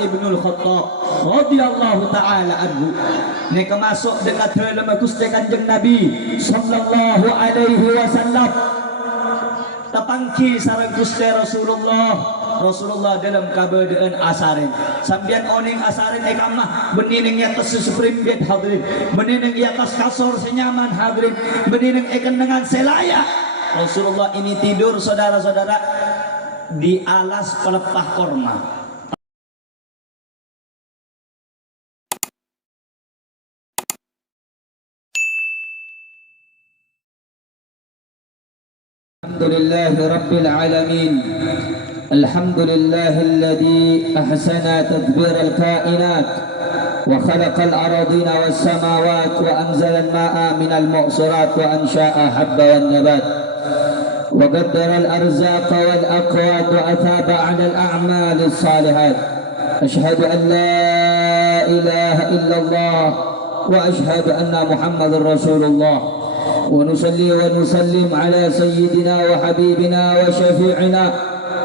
ibnul Khattab radhiyallahu taala anhu. Nek masuk dengan dalam Gusti Kanjeng Nabi sallallahu alaihi wasallam. Tapangki sareng Gusti Rasulullah dalam keadaan asarin. Sambian oning asarin ekamah benineng ya atas seprimbet hadirin, benineng ya atas kasur senyaman hadirin, benineng ikan dengan selaya. Rasulullah ini tidur saudara-saudara di alas pelepah korma. Alhamdulillahi Rabbil Alamin. Alhamdulillahilladzi ahsana tadbir al-kainat wa khalaqa al-aradina was-samawat wa anzala al-ma'a min al-mu'sirat wa ansha'a habba wan-nabat wa qaddara al-arzaqa wal-aqwat wa athaba 'ala al-a'mal as-salihat. Ashhadu an la ilaha illallah wa ashhadu anna Muhammadar Rasulullah. ونصلي ونسلم على سيدنا وحبيبنا وشفيعنا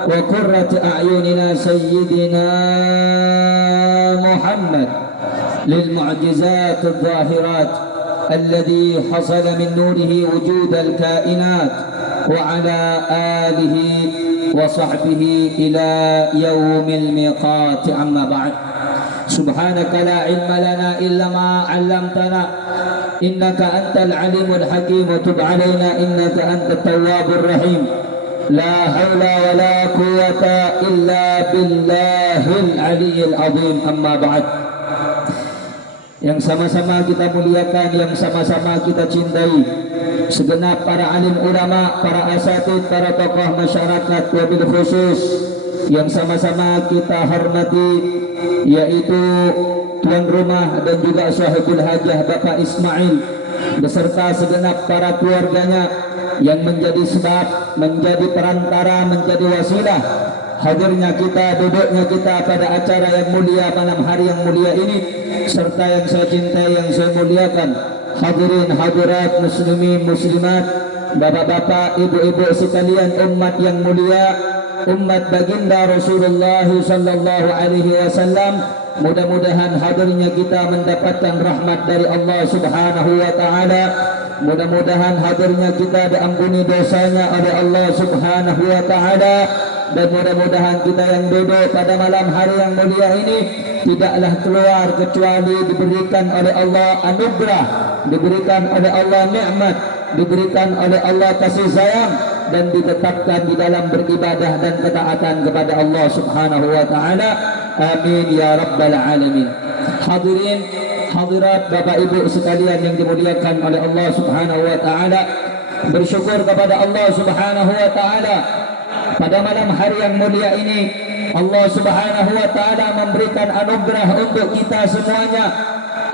وقرة أعيننا سيدنا محمد للمعجزات الظاهرات الذي حصل من نوره وجود الكائنات وعلى آله وصحبه إلى يوم الميقات. أما بعد سبحانك لا علم لنا إلا ما علمتنا إنك أنت العليم الحكيم وتب علينا إنك أنت التواب الرحيم. لا حول ولا قوة إلا بالله العلي العظيم. أما بعد, yang sama-sama kita muliakan, yang sama-sama kita cintai, segenap para alim ulama, para asatid, para tokoh masyarakat, wabil khusus yang sama-sama kita hormati, yaitu tuan rumah dan juga sahibul hajah Bapak Ismail beserta segenap para keluarganya yang menjadi sebab, menjadi perantara, menjadi wasilah hadirnya kita, duduknya kita pada acara yang mulia malam hari yang mulia ini, serta yang saya cintai, yang saya muliakan, hadirin hadirat muslimin muslimat, bapak-bapak, ibu-ibu sekalian, umat yang mulia, umat baginda Rasulullah sallallahu alaihi wasallam. Mudah-mudahan hadirnya kita mendapatkan rahmat dari Allah Subhanahu wa taala. Mudah-mudahan hadirnya kita diampuni dosanya oleh Allah Subhanahu wa taala, dan mudah-mudahan kita yang duduk pada malam hari yang mulia ini tidaklah keluar kecuali diberikan oleh Allah anugerah, diberikan oleh Allah nikmat, diberikan oleh Allah kasih sayang, dan ditetapkan di dalam beribadah dan ketaatan kepada Allah Subhanahu wa taala. Amin ya rabbal alamin. Hadirin hadirat Bapak Ibu sekalian yang dimuliakan oleh Allah Subhanahu wa taala, bersyukur kepada Allah Subhanahu wa taala pada malam hari yang mulia ini Allah Subhanahu wa taala memberikan anugerah untuk kita semuanya.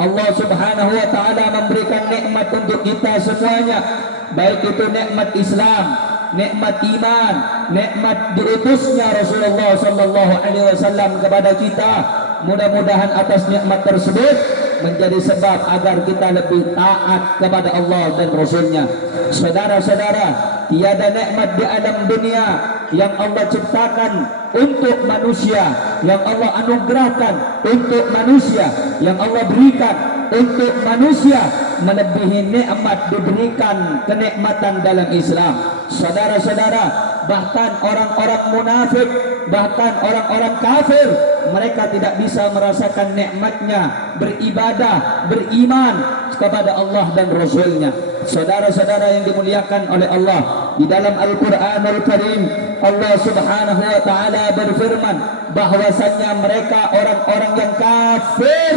Allah Subhanahu wa taala memberikan nikmat untuk kita semuanya, baik itu nikmat Islam, nikmat iman, nikmat diutusnya Rasulullah sallallahu alaihi wasallam kepada kita. Mudah-mudahan atas nikmat tersebut menjadi sebab agar kita lebih taat kepada Allah dan Rasulnya. Saudara-saudara, tiada nikmat di alam dunia yang Allah ciptakan untuk manusia, yang Allah anugerahkan untuk manusia, yang Allah berikan untuk manusia melebihi nikmat diberikan kenikmatan dalam Islam. Saudara-saudara, bahkan orang-orang munafik, bahkan orang-orang kafir, mereka tidak bisa merasakan nikmatnya beribadah, beriman kepada Allah dan Rasulnya. Saudara-saudara yang dimuliakan oleh Allah, di dalam Al-Quranul Karim Allah Subhanahu wa taala berfirman bahwasannya mereka orang-orang yang kafir,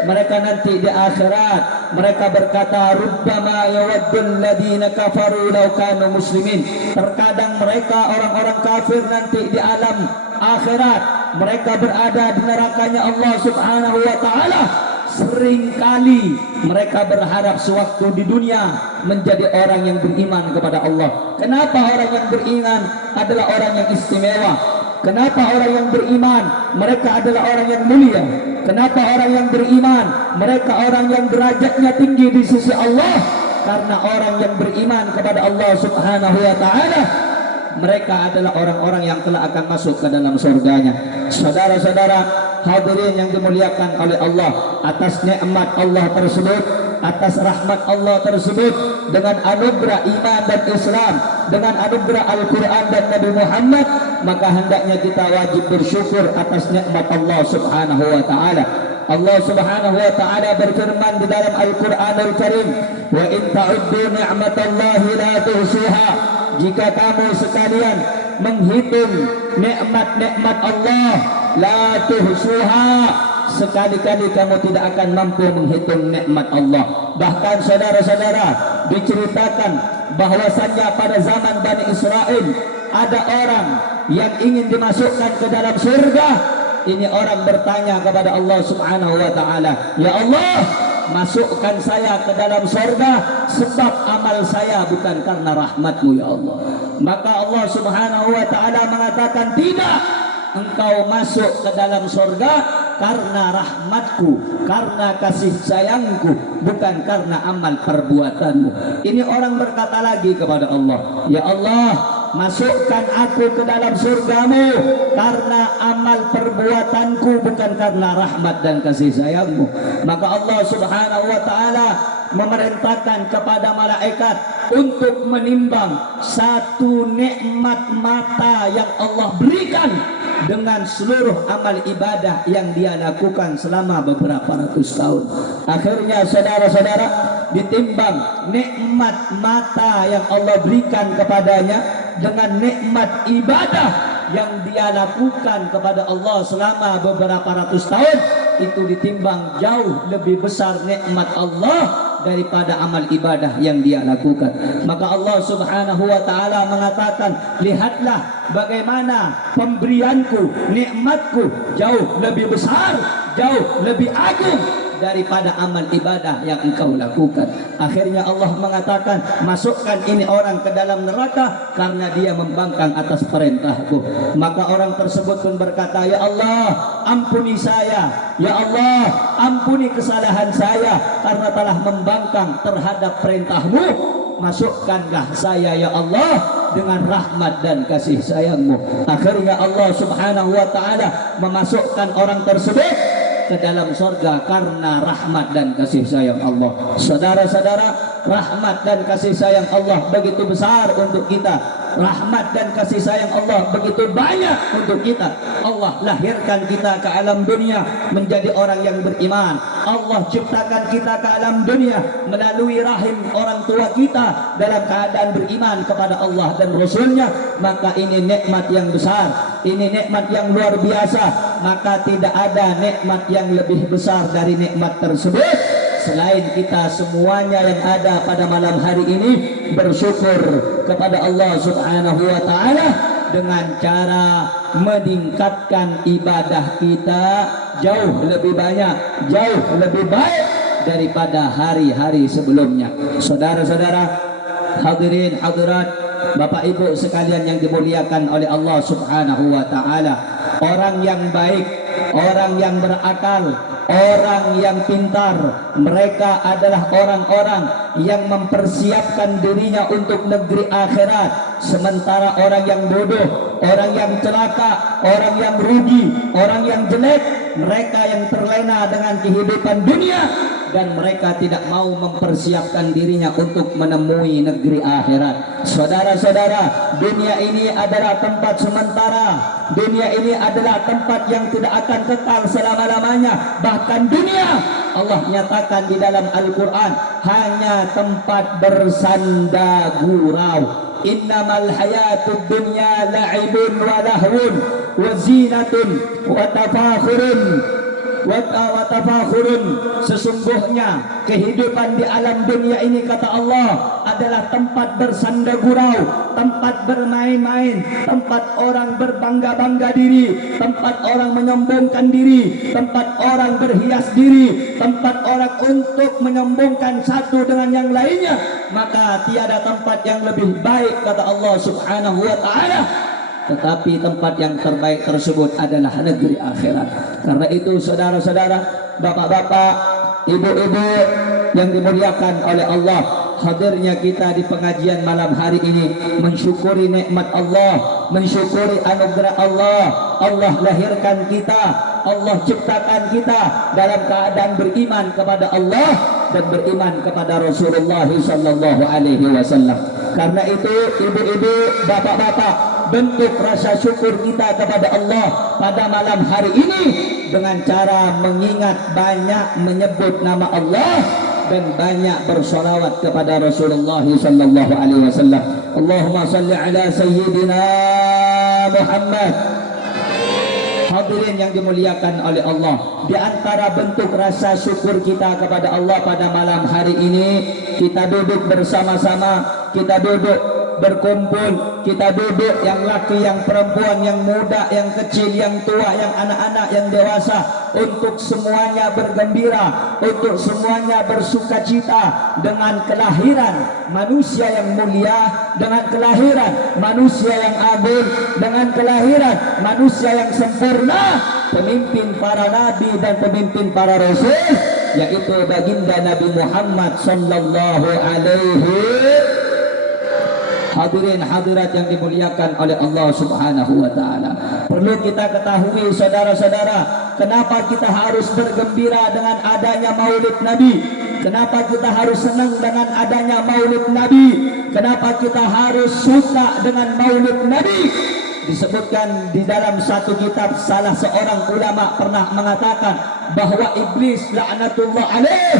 mereka nanti di akhirat mereka berkata, rubbama yawaddul ladina kafaru law kanu muslimin. Terkadang mereka orang-orang kafir nanti di alam akhirat mereka berada di nerakanya Allah Subhanahu wa taala, seringkali mereka berharap sewaktu di dunia menjadi orang yang beriman kepada Allah. Kenapa orang yang beriman adalah orang yang istimewa? Kenapa orang yang beriman mereka adalah orang yang mulia? Kenapa orang yang beriman mereka orang yang derajatnya tinggi di sisi Allah? Karena orang yang beriman kepada Allah Subhanahu wa taala mereka adalah orang-orang yang telah akan masuk ke dalam surganya. Saudara-saudara hadirin yang dimuliakan oleh Allah, atas nikmat Allah tersebut, atas rahmat Allah tersebut, dengan anugerah iman dan Islam, dengan anugerah Al-Quran dan Nabi Muhammad, maka hendaknya kita wajib bersyukur atas nikmat Allah Subhanahu wa ta'ala. Allah Subhanahu wa ta'ala berfirman di dalam Al-Quranul Karim, wa in ta'uddu ni'matallahi la tuhsuha. Jika kamu sekalian menghitung nikmat-nikmat Allah, la tuhsuha, sekali-kali kamu tidak akan mampu menghitung nikmat Allah. Bahkan saudara-saudara, diceritakan bahwasannya pada zaman Bani Israel ada orang yang ingin dimasukkan ke dalam surga. Ini orang bertanya kepada Allah Subhanahu wa ta'ala, ya Allah, masukkan saya ke dalam surga sebab amal saya, bukan karena rahmat-Mu ya Allah. Maka Allah Subhanahu wa ta'ala mengatakan, tidak, engkau masuk ke dalam surga karena rahmatku, karena kasih sayangku, bukan karena amal perbuatanmu. Ini orang berkata lagi kepada Allah, ya Allah, masukkan aku ke dalam surgamu karena amal perbuatanku, bukan karena rahmat dan kasih sayangmu. Maka Allah Subhanahu wa ta'ala memerintahkan kepada malaikat untuk menimbang satu nikmat mata yang Allah berikan dengan seluruh amal ibadah yang dia lakukan selama beberapa ratus tahun. Akhirnya saudara-saudara, ditimbang nikmat mata yang Allah berikan kepadanya dengan nikmat ibadah yang dia lakukan kepada Allah selama beberapa ratus tahun, itu ditimbang jauh lebih besar nikmat Allah daripada amal ibadah yang dia lakukan. Maka Allah Subhanahu wa ta'ala mengatakan, lihatlah bagaimana pemberianku, nikmatku jauh lebih besar, jauh lebih agung daripada amal ibadah yang engkau lakukan. Akhirnya Allah mengatakan, masukkan ini orang ke dalam neraka karena dia membangkang atas perintahku. Maka orang tersebut pun berkata, ya Allah, ampuni saya, ya Allah, ampuni kesalahan saya karena telah membangkang terhadap perintahmu. Masukkanlah saya ya Allah dengan rahmat dan kasih sayangmu. Akhirnya Allah Subhanahu wa ta'ala memasukkan orang tersebut ke dalam surga karena rahmat dan kasih sayang Allah. Saudara-saudara, rahmat dan kasih sayang Allah begitu besar untuk kita. Rahmat dan kasih sayang Allah begitu banyak untuk kita. Allah lahirkan kita ke alam dunia menjadi orang yang beriman. Allah ciptakan kita ke alam dunia melalui rahim orang tua kita dalam keadaan beriman kepada Allah dan Rasulnya. Maka ini nikmat yang besar, ini nikmat yang luar biasa. Maka tidak ada nikmat yang lebih besar dari nikmat tersebut selain kita semuanya yang ada pada malam hari ini bersyukur kepada Allah Subhanahu wa ta'ala dengan cara meningkatkan ibadah kita jauh lebih banyak, jauh lebih baik daripada hari-hari sebelumnya. Saudara-saudara, hadirin hadirat, Bapak Ibu sekalian yang dimuliakan oleh Allah Subhanahu wa ta'ala, orang yang baik, orang yang berakal, orang yang pintar, mereka adalah orang-orang yang mempersiapkan dirinya untuk negeri akhirat. Sementara orang yang bodoh, orang yang celaka, orang yang rugi, orang yang jelek, mereka yang terlena dengan kehidupan dunia dan mereka tidak mau mempersiapkan dirinya untuk menemui negeri akhirat. Saudara-saudara, dunia ini adalah tempat sementara. Dunia ini adalah tempat yang tidak akan kekal selama-lamanya. Bahkan dunia, Allah nyatakan di dalam Al-Quran, hanya tempat bersanda gurau. Innamal hayatud dunya la'ibun wa lahwun wa zinatun wa tafakhurun wa tafakhurun. Sesungguhnya kehidupan di alam dunia ini, kata Allah, adalah tempat bersanda gurau, tempat bermain-main, tempat orang berbangga-bangga diri, tempat orang menyombongkan diri, tempat orang berhias diri, tempat orang untuk menyombongkan satu dengan yang lainnya. Maka tiada tempat yang lebih baik, kata Allah Subhanahu wa ta'ala. Tetapi tempat yang terbaik tersebut adalah negeri akhirat. Karena itu saudara-saudara, bapak-bapak, ibu-ibu yang dimuliakan oleh Allah, hadirnya kita di pengajian malam hari ini, mensyukuri nikmat Allah, mensyukuri anugerah Allah. Allah lahirkan kita, Allah ciptakan kita dalam keadaan beriman kepada Allah dan beriman kepada Rasulullah sallallahu alaihi wasallam. Karena itu ibu-ibu, bapak-bapak, bentuk rasa syukur kita kepada Allah pada malam hari ini dengan cara mengingat, banyak menyebut nama Allah dan banyak bersolawat kepada Rasulullah sallallahu alaihi wasallam. Allahumma salli ala sayyidina Muhammad. Hadirin yang dimuliakan oleh Allah, di antara bentuk rasa syukur kita kepada Allah pada malam hari ini, kita duduk bersama-sama, kita duduk berkumpul, kita duduk, yang laki, yang perempuan, yang muda, yang kecil, yang tua, yang anak-anak, yang dewasa, untuk semuanya bergembira, untuk semuanya bersukacita dengan kelahiran manusia yang mulia, dengan kelahiran manusia yang agung, dengan kelahiran manusia yang sempurna, pemimpin para nabi dan pemimpin para rasul, yaitu baginda Nabi Muhammad sallallahu alaihi. Hadirin hadirat yang dimuliakan oleh Allah Subhanahu wa taala. Perlu kita ketahui saudara-saudara, kenapa kita harus bergembira dengan adanya Maulid Nabi? Kenapa kita harus senang dengan adanya Maulid Nabi? Kenapa kita harus suka dengan Maulid Nabi? Disebutkan di dalam satu kitab, salah seorang ulama pernah mengatakan bahwa iblis laknatullah alaih,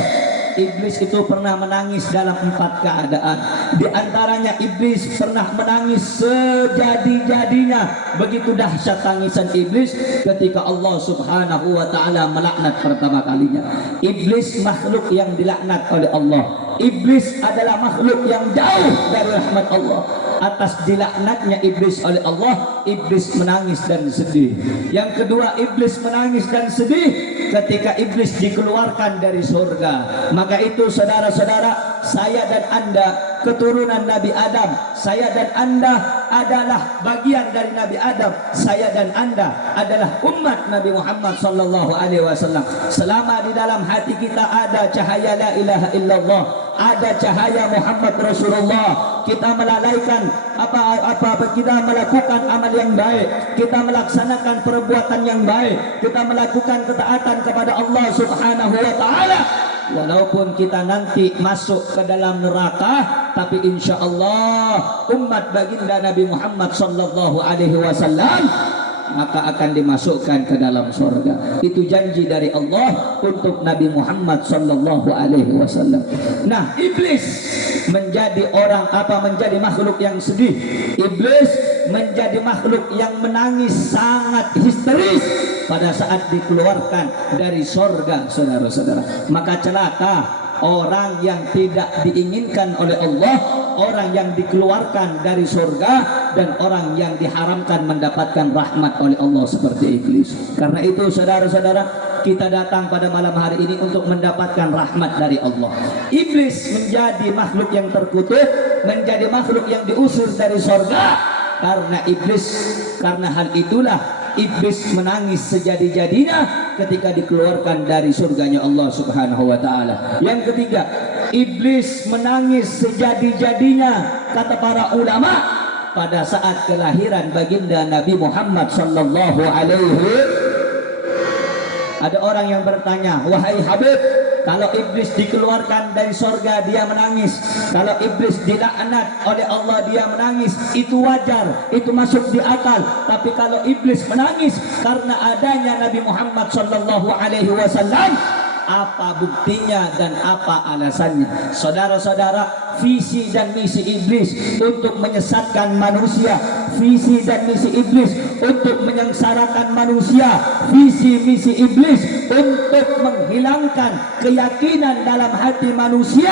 iblis itu pernah menangis dalam 4 keadaan. Di antaranya iblis pernah menangis sejadi-jadinya. Begitu dahsyat tangisan iblis ketika Allah Subhanahu wa taala melaknat pertama kalinya. Iblis makhluk yang dilaknat oleh Allah. Iblis adalah makhluk yang jauh dari rahmat Allah. Atas dilaknatnya iblis oleh Allah, iblis menangis dan sedih. Yang kedua, iblis menangis dan sedih ketika iblis dikeluarkan dari surga. Maka itu saudara-saudara, saya dan anda keturunan Nabi Adam, saya dan anda adalah bagian dari Nabi Adam, saya dan anda adalah umat Nabi Muhammad sallallahu alaihi wasallam. Selama di dalam hati kita ada cahaya la ilaha illallah, ada cahaya Muhammad Rasulullah, kita melalaikan apa-apa, kita melakukan amal yang baik, kita melaksanakan perbuatan yang baik, kita melakukan ketaatan kepada Allah Subhanahu wa taala. Walaupun kita nanti masuk ke dalam neraka, tapi insya Allah umat baginda Nabi Muhammad sallallahu alaihi wasallam maka akan dimasukkan ke dalam surga. Itu janji dari Allah untuk Nabi Muhammad sallallahu alaihi wasallam. Nah, iblis menjadi menjadi makhluk yang sedih. Iblis menjadi makhluk yang menangis sangat histeris pada saat dikeluarkan dari surga, saudara-saudara. Maka celaka orang yang tidak diinginkan oleh Allah, orang yang dikeluarkan dari surga, dan orang yang diharamkan mendapatkan rahmat oleh Allah seperti iblis. Karena itu saudara-saudara, kita datang pada malam hari ini untuk mendapatkan rahmat dari Allah. Iblis menjadi makhluk yang terkutuk, menjadi makhluk yang diusir dari surga. Karena hal itulah iblis menangis sejadi-jadinya ketika dikeluarkan dari surganya Allah Subhanahu wa taala. Yang ketiga, iblis menangis sejadi-jadinya, kata para ulama, pada saat kelahiran baginda Nabi Muhammad sallallahu alaihi. Ada orang yang bertanya, wahai Habib, kalau iblis dikeluarkan dari surga dia menangis, kalau iblis dilaknat oleh Allah dia menangis, itu wajar, itu masuk di akal. Tapi kalau iblis menangis karena adanya Nabi Muhammad sallallahu alaihi wasallam, apa buktinya dan apa alasannya? Saudara-saudara, visi dan misi iblis untuk menyesatkan manusia, visi dan misi iblis untuk menyengsarakan manusia, visi misi iblis untuk menghilangkan keyakinan dalam hati manusia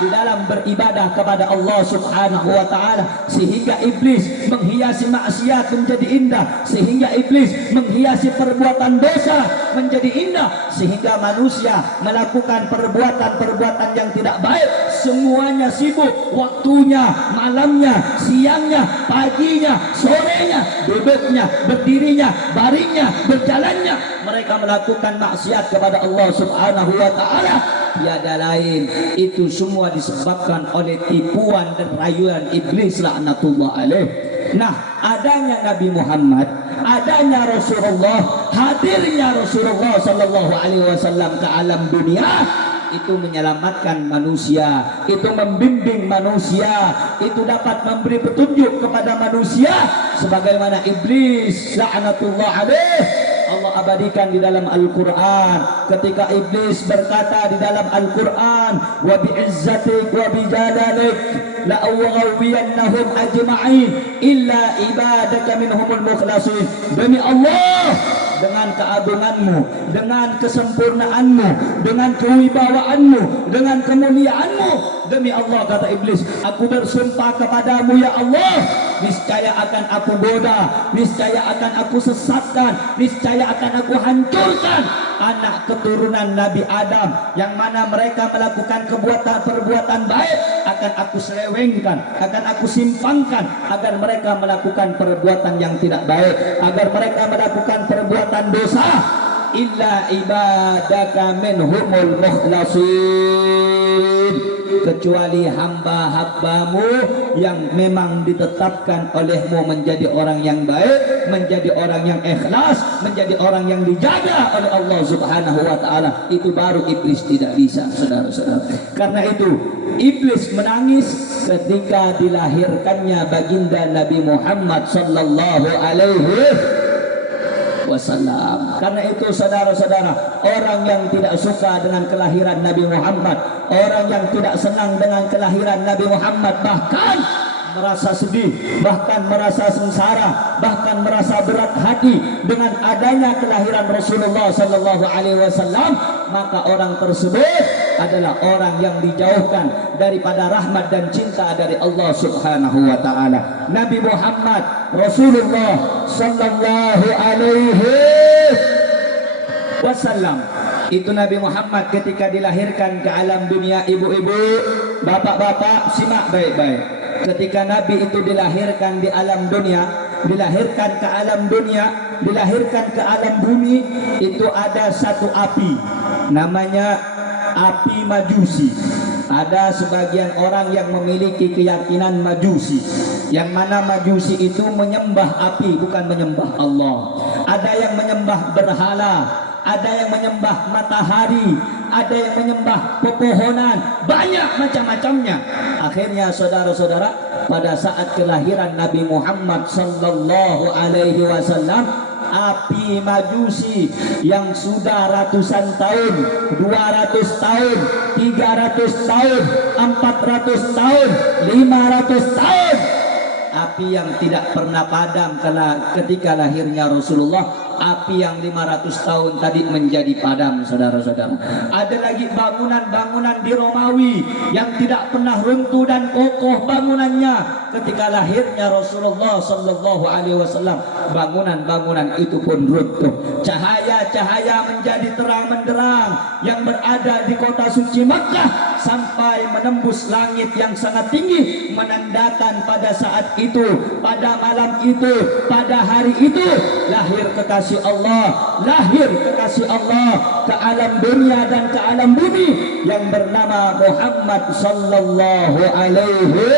di dalam beribadah kepada Allah Subhanahu wa taala, sehingga iblis menghiasi maksiat menjadi indah, sehingga iblis menghiasi perbuatan dosa menjadi indah, sehingga manusia melakukan perbuatan-perbuatan yang tidak baik, semuanya sibuk, waktunya, malamnya, siangnya, paginya, sorenya, duduknya, berdirinya, baringnya, berjalannya, mereka melakukan maksiat kepada Allah Subhanahu wa taala. tiada lain, itu semua disebabkan oleh tipuan dan rayuan iblis laknatullah alaih. Nah, adanya Nabi Muhammad, adanya Rasulullah, hadirnya Rasulullah sallallahu alaihi wasallam ke alam dunia, itu menyelamatkan manusia, itu membimbing manusia, itu dapat memberi petunjuk kepada manusia, sebagaimana iblis laknatullah alaih Allah abadikan di dalam Al-Quran, ketika iblis berkata di dalam Al-Quran, wa bi'izzatik wa bijalalik la awghawiyannahum ajma'in illa ibadaka minhumul mukhlasin. Demi Allah, dengan keagunganmu, dengan kesempurnaanmu, dengan kewibawaanmu, dengan kemuliaanmu, demi Allah, kata iblis, aku bersumpah kepadamu ya Allah, niscaya akan aku goda, niscaya akan aku sesatkan, niscaya akan aku hancurkan anak keturunan Nabi Adam, yang mana mereka melakukan perbuatan baik, akan aku selewengkan, akan aku simpangkan, agar mereka melakukan perbuatan yang tidak baik, agar mereka melakukan perbuatan dosa. Illa ibadaka minhumul mukhlasin, kecuali hamba-hambamu yang memang ditetapkan olehmu menjadi orang yang baik, menjadi orang yang ikhlas, menjadi orang yang dijaga oleh Allah subhanahu wa ta'ala. Itu baru iblis tidak bisa, saudara-saudara. Karena itu iblis menangis ketika dilahirkannya baginda Nabi Muhammad sallallahu alaihi wasallam. Karena itu saudara-saudara, orang yang tidak suka dengan kelahiran Nabi Muhammad, orang yang tidak senang dengan kelahiran Nabi Muhammad, bahkan merasa sedih, bahkan merasa sengsara, bahkan merasa berat hati dengan adanya kelahiran Rasulullah sallallahu alaihi wasallam, maka orang tersebut adalah orang yang dijauhkan daripada rahmat dan cinta dari Allah subhanahu wa ta'ala. Nabi Muhammad Rasulullah sallallahu alaihi wasallam, itu Nabi Muhammad ketika dilahirkan ke alam dunia, ibu-ibu, bapak-bapak, simak baik-baik. Ketika Nabi itu dilahirkan di alam dunia, dilahirkan ke alam dunia, dilahirkan ke alam bumi, itu ada satu api, namanya api Majusi. Ada sebagian orang yang memiliki keyakinan Majusi, yang mana Majusi itu menyembah api, bukan menyembah Allah. Ada yang menyembah berhala, ada yang menyembah matahari, ada yang menyembah pepohonan, banyak macam-macamnya. Akhirnya saudara-saudara, pada saat kelahiran Nabi Muhammad sallallahu alaihi wasallam, api Majusi yang sudah ratusan tahun, 200 tahun, 300 tahun, 400 tahun, 500 tahun, api yang tidak pernah padam ketika lahirnya Rasulullah, api yang 500 tahun tadi menjadi padam, saudara-saudara. Ada lagi bangunan-bangunan di Romawi yang tidak pernah runtuh dan kokoh bangunannya ketika lahirnya Rasulullah sallallahu alaihi wasallam. Bangunan-bangunan itu pun runtuh. Cahaya-cahaya menjadi terang benderang yang berada di kota suci Makkah sampai menembus langit yang sangat tinggi, menandakan pada saat itu, pada malam itu, pada hari itu lahir kekasih Allah, lahir kekasih Allah ke alam dunia dan ke alam bumi yang bernama Muhammad sallallahu alaihi.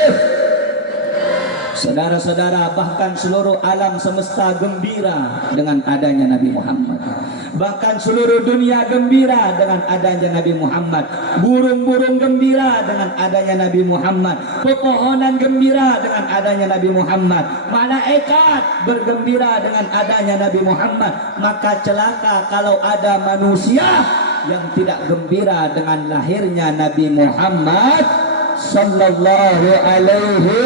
Saudara-saudara, bahkan seluruh alam semesta gembira dengan adanya Nabi Muhammad. Bahkan seluruh dunia gembira dengan adanya Nabi Muhammad. Burung-burung gembira dengan adanya Nabi Muhammad. Pepohonan gembira dengan adanya Nabi Muhammad. Malaikat bergembira dengan adanya Nabi Muhammad. Maka celaka kalau ada manusia yang tidak gembira dengan lahirnya Nabi Muhammad sallallahu alaihi.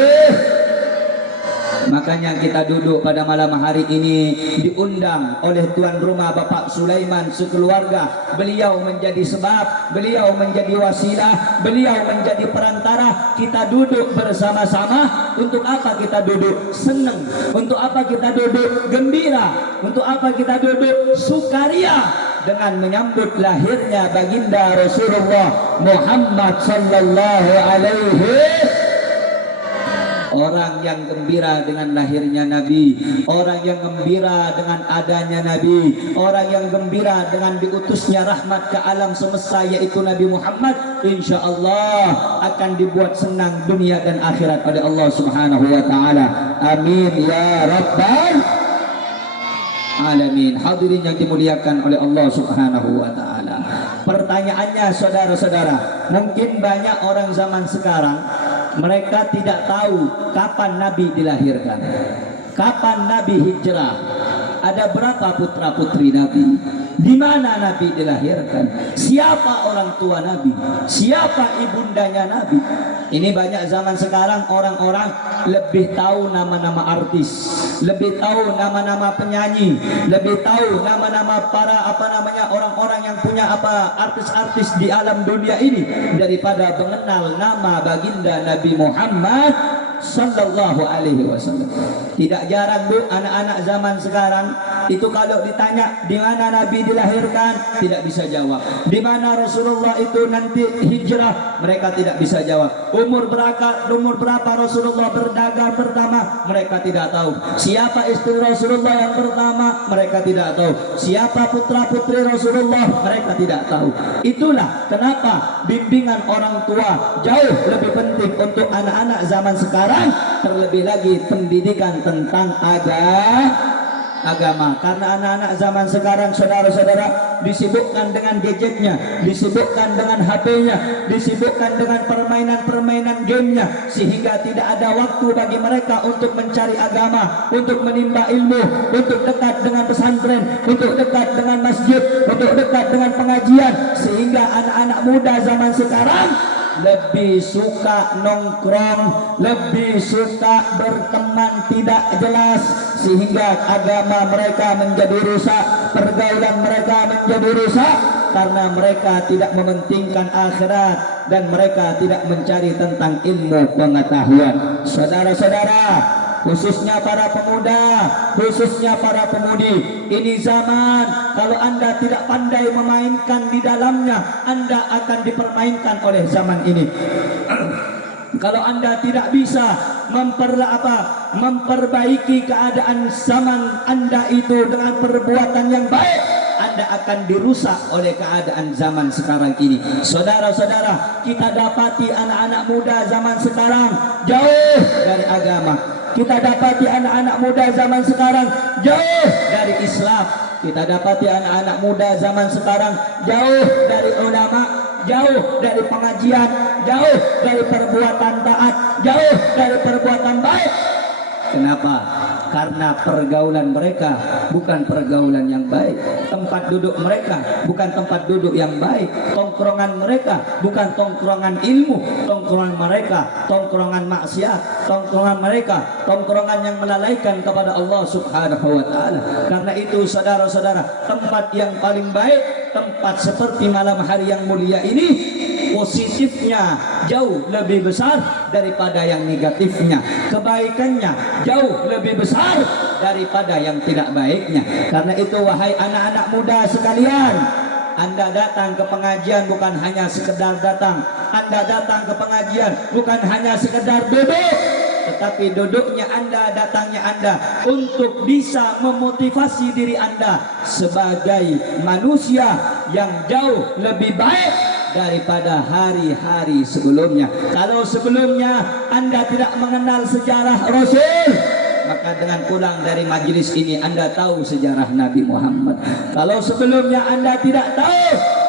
Makanya kita duduk pada malam hari ini diundang oleh tuan rumah Bapak Sulaiman sekeluarga. Beliau menjadi sebab, beliau menjadi wasilah, beliau menjadi perantara. Kita duduk bersama-sama. Untuk apa kita duduk senang? Untuk apa kita duduk gembira? Untuk apa kita duduk sukaria? Dengan menyambut lahirnya baginda Rasulullah Muhammad sallallahu alaihi. orang yang gembira dengan lahirnya Nabi, orang yang gembira dengan adanya Nabi, orang yang gembira dengan diutusnya rahmat ke alam semesta yaitu Nabi Muhammad, insya Allah akan dibuat senang dunia dan akhirat oleh Allah Subhanahu wa taala. Amin ya rabbal alamin. Hadirin yang dimuliakan oleh Allah Subhanahu wa taala. Pertanyaannya saudara-saudara, mungkin banyak orang zaman sekarang mereka tidak tahu kapan Nabi dilahirkan, kapan Nabi hijrah, ada berapa putra putri Nabi, di mana Nabi dilahirkan, siapa orang tua Nabi, siapa ibundanya Nabi. Ini banyak zaman sekarang orang-orang lebih tahu nama-nama artis, lebih tahu nama-nama penyanyi, lebih tahu nama-nama para orang-orang yang punya artis-artis di alam dunia ini daripada mengenal nama baginda Nabi Muhammad sallallahu alaihi wasallam. Tidak jarang Bu, anak-anak zaman sekarang itu kalau ditanya di mana Nabi dilahirkan tidak bisa jawab. Di mana Rasulullah itu nanti hijrah mereka tidak bisa jawab. Umur berapa Rasulullah berdagang pertama mereka tidak tahu. Siapa istri Rasulullah yang pertama mereka tidak tahu. Siapa putra-putri Rasulullah mereka tidak tahu. Itulah kenapa bimbingan orang tua jauh lebih penting untuk anak-anak zaman sekarang, terlebih lagi pendidikan tentang agama. Karena anak-anak zaman sekarang saudara-saudara disibukkan dengan gadgetnya, disibukkan dengan HP-nya, disibukkan dengan permainan-permainan gamenya, sehingga tidak ada waktu bagi mereka untuk mencari agama, untuk menimba ilmu, untuk dekat dengan pesantren, untuk dekat dengan masjid, untuk dekat dengan pengajian. Sehingga anak-anak muda zaman sekarang lebih suka nongkrong, lebih suka berteman tidak jelas, sehingga agama mereka menjadi rusak, pergaulan mereka menjadi rusak, karena mereka tidak mementingkan akhirat dan mereka tidak mencari tentang ilmu pengetahuan. Saudara-saudara, khususnya para pemuda, khususnya para pemudi, ini zaman kalau Anda tidak pandai memainkan di dalamnya, Anda akan dipermainkan oleh zaman ini. Kalau Anda tidak bisa memperbaiki keadaan zaman Anda itu dengan perbuatan yang baik, Anda akan dirusak oleh keadaan zaman sekarang ini. Saudara-saudara, kita dapati anak-anak muda zaman sekarang jauh dari agama. Kita dapati anak-anak muda zaman sekarang jauh dari Islam. Kita dapati anak-anak muda zaman sekarang jauh dari ulama, jauh dari pengajian, jauh dari perbuatan taat, jauh dari perbuatan baik. Kenapa? Karena pergaulan mereka bukan pergaulan yang baik, tempat duduk mereka bukan tempat duduk yang baik, tongkrongan mereka bukan tongkrongan ilmu, tongkrongan mereka tongkrongan maksiat, tongkrongan mereka tongkrongan yang melalaikan kepada Allah Subhanahu wa taala. Karena itu saudara-saudara, tempat yang paling baik, tempat seperti malam hari yang mulia ini, positifnya jauh lebih besar daripada yang negatifnya, kebaikannya jauh lebih besar daripada yang tidak baiknya. Karena itu wahai anak-anak muda sekalian, Anda datang ke pengajian bukan hanya sekedar datang, Anda datang ke pengajian bukan hanya sekedar duduk, tetapi duduknya Anda, datangnya Anda untuk bisa memotivasi diri Anda sebagai manusia yang jauh lebih baik daripada hari-hari sebelumnya. Kalau sebelumnya Anda tidak mengenal sejarah Rasul, maka dengan pulang dari majelis ini Anda tahu sejarah Nabi Muhammad. Kalau sebelumnya Anda tidak tahu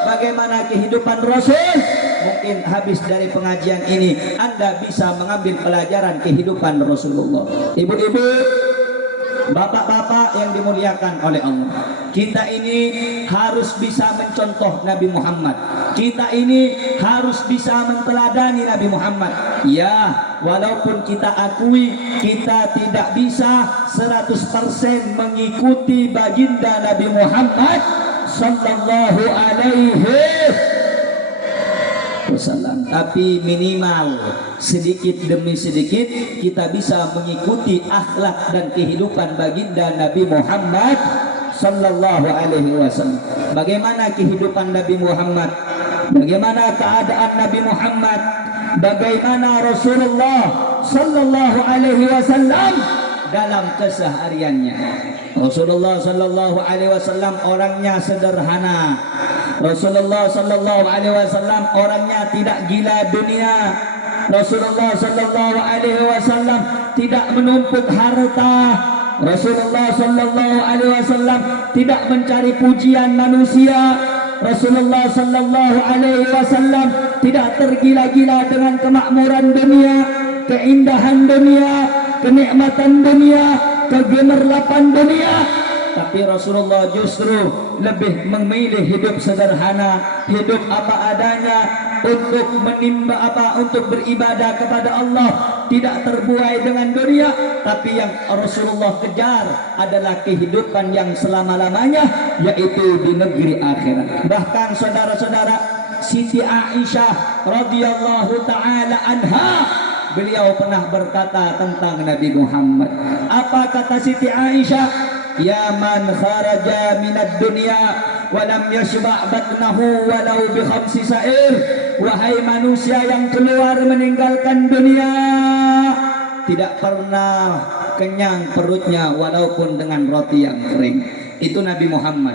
bagaimana kehidupan Rasul, mungkin habis dari pengajian ini Anda bisa mengambil pelajaran kehidupan Rasulullah. Ibu-ibu, bapak-bapak yang dimuliakan oleh Allah, kita ini harus bisa mencontoh Nabi Muhammad. Kita ini harus bisa menteladani Nabi Muhammad. Ya, walaupun kita akui kita tidak bisa 100% mengikuti baginda Nabi Muhammad sallallahu alaihi wasallam, tapi minimal sedikit demi sedikit kita bisa mengikuti akhlak dan kehidupan baginda Nabi Muhammad sallallahu alaihi wasallam. Bagaimana kehidupan Nabi Muhammad? Bagaimana keadaan Nabi Muhammad? Bagaimana Rasulullah sallallahu alaihi wasallam dalam kesehariannya. Rasulullah sallallahu alaihi wasallam orangnya sederhana. Rasulullah sallallahu alaihi wasallam orangnya tidak gila dunia. Rasulullah sallallahu alaihi wasallam tidak menumpuk harta. Rasulullah sallallahu alaihi wasallam tidak mencari pujian manusia. Rasulullah sallallahu alaihi wasallam tidak tergila-gila dengan kemakmuran dunia, keindahan dunia, kenikmatan dunia, kegemerlapan dunia. Tapi Rasulullah justru lebih memilih hidup sederhana, hidup apa adanya, untuk untuk beribadah kepada Allah, tidak terbuai dengan dunia. Tapi yang Rasulullah kejar adalah kehidupan yang selama-lamanya, yaitu di negeri akhirat. Bahkan saudara-saudara, Siti Aisyah radhiyallahu taala anha, beliau pernah berkata tentang Nabi Muhammad. Apa kata Siti Aisyah? Ya man kharaja minad dunya wa lam yashba' batnahu walau bi khamsi sa'ir. Wahai manusia yang keluar meninggalkan dunia, tidak pernah kenyang perutnya walaupun dengan roti yang kering. Itu Nabi Muhammad.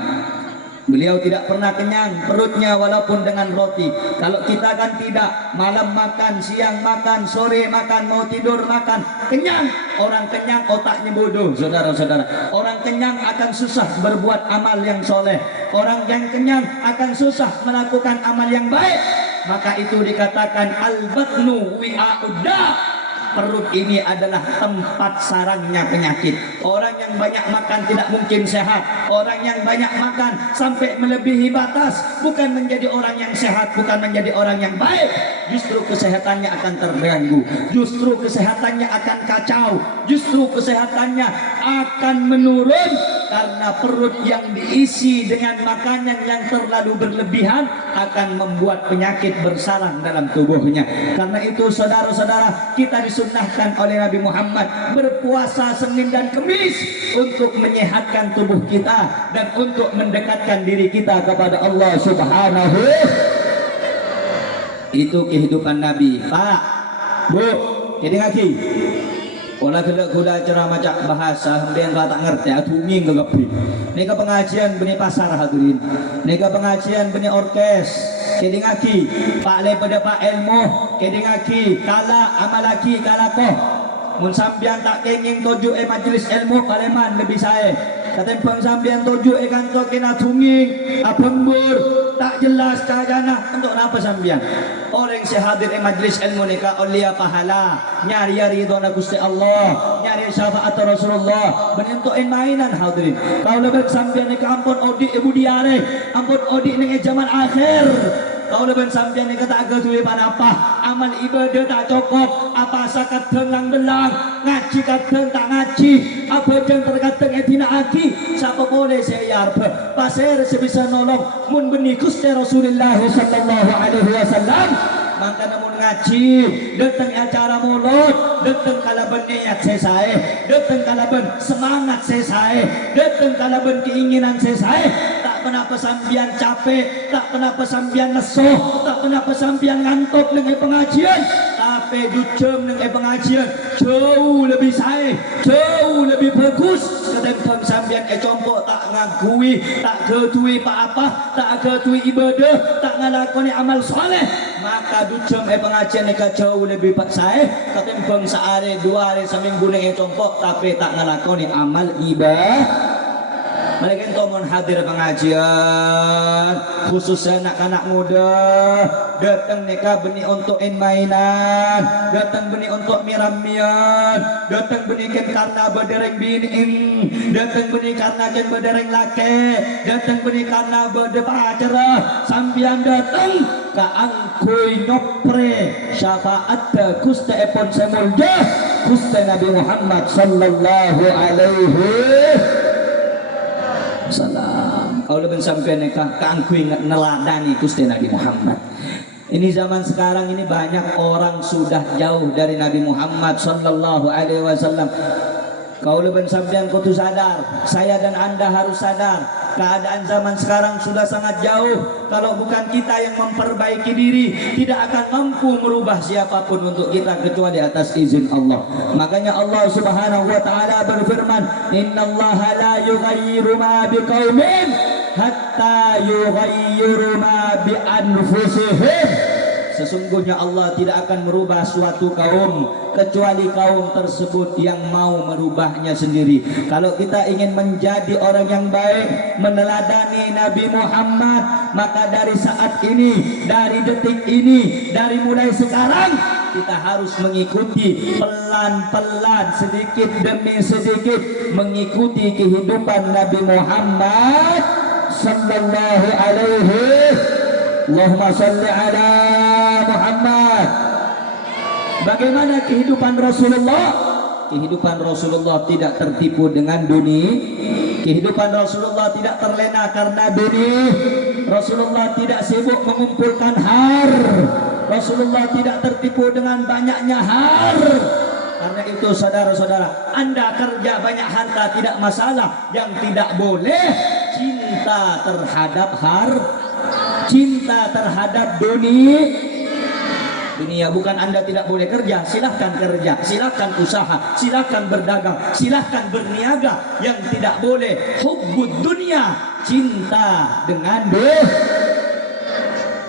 Beliau tidak pernah kenyang perutnya walaupun dengan roti. Kalau kita kan tidak, malam makan, siang makan, sore makan, mau tidur makan, kenyang. Orang kenyang otaknya bodoh, saudara-saudara. Orang kenyang akan susah berbuat amal yang soleh. Orang yang kenyang akan susah melakukan amal yang baik. Maka itu dikatakan al-batnu wi'a'udda. Perut ini adalah tempat sarangnya penyakit. Orang yang banyak makan tidak mungkin sehat. Orang yang banyak makan sampai melebihi batas bukan menjadi orang yang sehat, bukan menjadi orang yang baik. Justru kesehatannya akan terganggu. Justru kesehatannya akan kacau. Justru kesehatannya akan menurun karena perut yang diisi dengan makanan yang terlalu berlebihan akan membuat penyakit bersarang dalam tubuhnya. Karena itu saudara-saudara, kita disunnahkan oleh Nabi Muhammad berpuasa Senin dan Kamis untuk menyehatkan tubuh kita dan untuk mendekatkan diri kita kepada Allah Subhanahu. Itu kehidupan Nabi. Pak, Bu, jadi lagi. Olah gula cara macam bahasa yang tak ngerti, aku ingin kegapi. Neka pengajian benih pasar hadirin. Neka pengajian benih orkes. Keding aki, Pak le pada Pak ilmu. Keding aki, kala amalaki kala koh. Mun sambian tak kenging tuju majelis ilmu kaleman lebih saya. Katempang sambian tuju kantor kena tunging, apembur, tak jelas cahayana untuk apa sambian. Orang yang hadir majlis ilmu nika ulia pahala, nyari ridho na Gusti Allah, nyari syafaat Rasulullah, menentuin mainan hadirin. Kau lebih sambian nika ampun odi ibu diare, ampun odi ning zaman akhir. Kau lebih sambian nika tak getuwe panapa, amal ibadah tak cukup, apa sakat tenang belang, ngaji kadang tak ngaji, apa yang terkadang etina aki, siapa boleh saya arba, pasir sebisa nolong, mun benih Gusti Rasulullah sallallahu alaihi wasallam. Maka namun ngaji, datang acara mulut, datang kalaban niat saya, datang kalaban semangat saya, datang kalaban keinginan saya. Tak pernah pesambian capek, tak pernah pesambian nesuh, tak pernah pesambian ngantuk dengan pengajian. Tapi ducem dengan pengajian jauh lebih saya, jauh lebih bagus. Ketimbang sambian compok tak ngakui, tak ketui apa-apa, tak ketui ibadah, tak ngalakoni amal soleh. Maka ducem pengajian mereka jauh lebih baik saya. Ketimbang sehari, 2 hari, seminggu dengan compok tapi tak ngalakoni amal ibadah. Mereka itu mohon hadir pengajian, khususnya anak-anak muda. Datang mereka benih untuk mainan, datang benih untuk miramian, datang benih karena berdereng binin, datang benih karena jen berdereng laki, datang benih karena berdepacara. Sambian datang ke angkui nyopre syafaat Gusti epon semulja Gusti Nabi Muhammad sallallahu alaihi salam. Kau lebih sampai nekah keangkui neladani Gusti Nabi Muhammad. Ini zaman sekarang ini banyak orang sudah jauh dari Nabi Muhammad sallallahu alaihi wasallam. Kau lebih sampai kutu sadar, saya dan anda harus sadar Keadaan zaman sekarang sudah sangat jauh. Kalau bukan kita yang memperbaiki diri, tidak akan mampu merubah siapapun untuk kita kecuali atas izin Allah. Makanya Allah Subhanahu wa taala berfirman, "Innallaha la yughayyiru ma biqaumin hatta yughayyiru ma bi anfusihim." Sesungguhnya Allah tidak akan merubah suatu kaum kecuali kaum tersebut yang mau merubahnya sendiri. Kalau kita ingin menjadi orang yang baik, meneladani Nabi Muhammad, maka dari saat ini, dari detik ini, dari mulai sekarang, kita harus mengikuti pelan-pelan, sedikit demi sedikit, mengikuti kehidupan Nabi Muhammad sallallahu alaihi. Allahumma salli ala Muhammad. Bagaimana kehidupan Rasulullah? Kehidupan Rasulullah tidak tertipu dengan dunia. Kehidupan Rasulullah tidak terlena karena dunia. Rasulullah tidak sibuk mengumpulkan har. Rasulullah tidak tertipu dengan banyaknya har. Karena itu saudara-saudara, Anda kerja banyak harta tidak masalah. Yang tidak boleh cinta terhadap cinta terhadap dunia. Bukan Anda tidak boleh kerja, silahkan kerja, silahkan usaha, silahkan berdagang, silahkan berniaga. Yang tidak boleh hubbud dunia, cinta dengan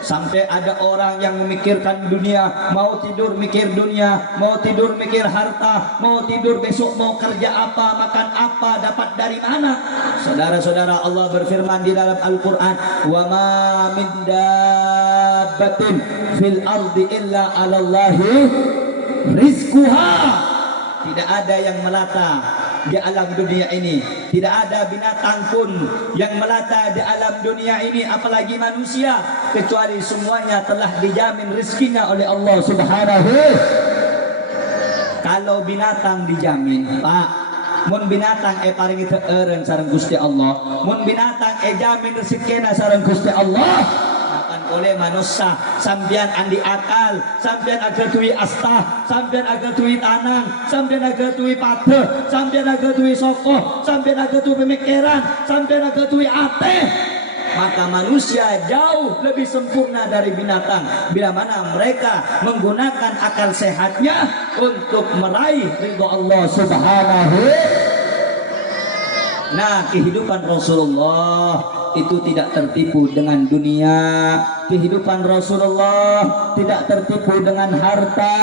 Sampai ada orang yang memikirkan dunia, mau tidur mikir dunia, mau tidur mikir harta, mau tidur besok mau kerja apa, makan apa, dapat dari mana. Saudara-saudara, Allah berfirman di dalam Al-Quran, "Wa ma min dabbatin fil ardi illa 'alallahi rizquha." Tidak ada yang melata di alam dunia ini, tidak ada binatang pun yang melata di alam dunia ini, apalagi manusia, kecuali semuanya telah dijamin rezekinya oleh Allah Subhanahu. Kalau binatang dijamin, Pak, mun binatang paring itu eureun sareng Gusti Allah, mun binatang jamin rezekina sareng Gusti Allah, oleh manusia. Sampean andi akal, sampean agak tuwi astah, sampean agak tuwi tanang, sampean agak tuwi pate, sampean agak tuwi soko, sampean agak tuwi pemikiran, sampean agak tuwi ate, maka manusia jauh lebih sempurna dari binatang bila mana mereka menggunakan akal sehatnya untuk meraih ridho Allah Subhanahu. Nah, kehidupan Rasulullah itu tidak tertipu dengan dunia. Kehidupan Rasulullah tidak tertipu dengan harta.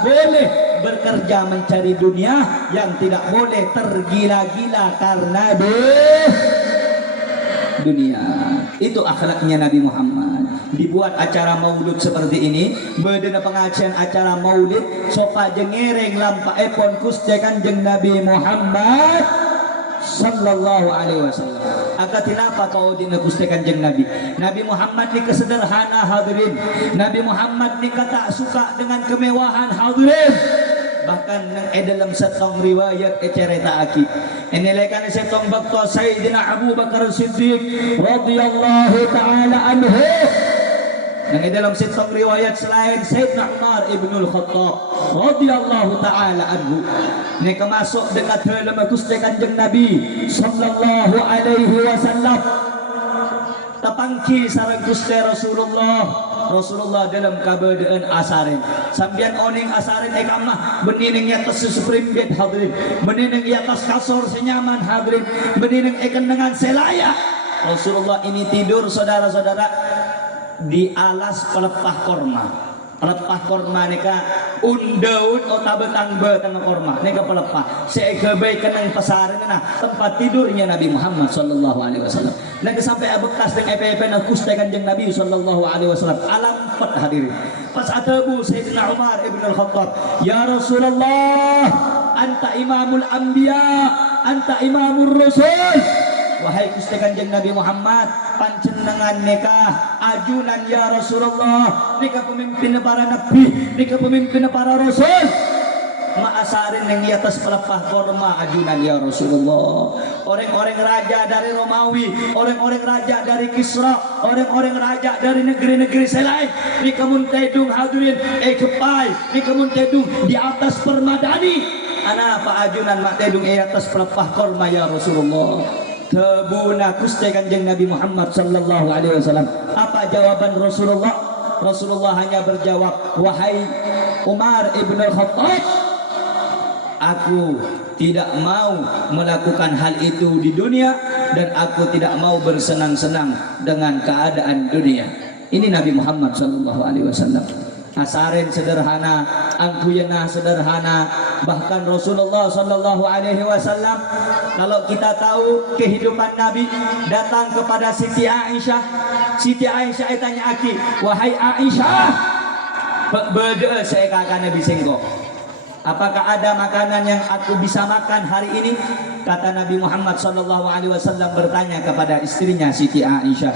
Boleh bekerja mencari dunia, yang tidak boleh tergila-gila karena dunia. Itu akhlaknya Nabi Muhammad. Dibuat acara maulid seperti ini, bedena pengajian acara maulid, sopa jengereng lampa epon kuste kanjeng Nabi Muhammad sallallahu alaihi wasallam. Agak tinapa kau dina Gusti Kanjeng Nabi. Nabi Muhammad ni kesederhana hadirin. Nabi Muhammad ni kata suka dengan kemewahan hadirin. Bahkan nang dalam satong riwayat cerita aki. Inilekan satong bakto Sayyidina Abu Bakar Siddiq radhiyallahu taala anhu. Nang dalam satong riwayat selain Sayyidina Umar ibnul Khattab radhiyallahu taala anhu. Ni kemasuk dekat dalam Gusti Kanjeng Nabi sallallahu alaihi wasallam. Tapangki sareng Gusti Rasulullah dalam keadaan asarin. Sambian oning asarin kamah benining atas supreme bed hadirin. Benining atas kasur senyaman hadirin. Benining dengan selaya. Rasulullah ini tidur saudara-saudara di alas pelepah korma. Pelepah korma nika undaun atau betang korma nika pelepah. Segebay kenang pasaran na tempat tidurnya Nabi Muhammad sallallahu alaihi wasallam. Nang sampai bekas dengan EP na Gusti Kanjeng Nabi sallallahu alaihi wasallam. Alam pat hadirin. Pas atabu Sayyidina Umar ibn al-Khattab, "Ya Rasulullah, anta imamul anbiya, anta imamur rasul." Wahai Gusti Kanjeng Nabi Muhammad, panjenengan nikah ajunan ya Rasulullah, nikah pemimpin para nabi, nikah pemimpin para rasul. Maasarin yang di atas pelepah korma ajunan ya Rasulullah. Orang-orang raja dari Romawi, orang-orang raja dari Kisra, orang-orang raja dari negeri-negeri selain, nikah muntedung hadirin kepai, nikah muntedung di atas permadani. Ana apa ajunan mak tedung atas pelepah korma ya Rasulullah. tebuna Gusti Kanjeng Nabi Muhammad sallallahu alaihi wasallam. Apa jawaban Rasulullah? Rasulullah hanya berjawab, wahai Umar ibn al-Khattab, aku tidak mau melakukan hal itu di dunia dan aku tidak mau bersenang-senang dengan keadaan dunia. Ini Nabi Muhammad sallallahu alaihi wasallam. Asaren sederhana, angkuyana sederhana. Bahkan Rasulullah sallallahu alaihi wasallam, kalau kita tahu kehidupan Nabi, datang kepada Siti Aisyah. Siti Aisyah tanya aki, wahai Aisyah, bede saya kakak Nabi sengko, apakah ada makanan yang aku bisa makan hari ini? Kata Nabi Muhammad sallallahu alaihi wasallam bertanya kepada istrinya Siti Aisyah.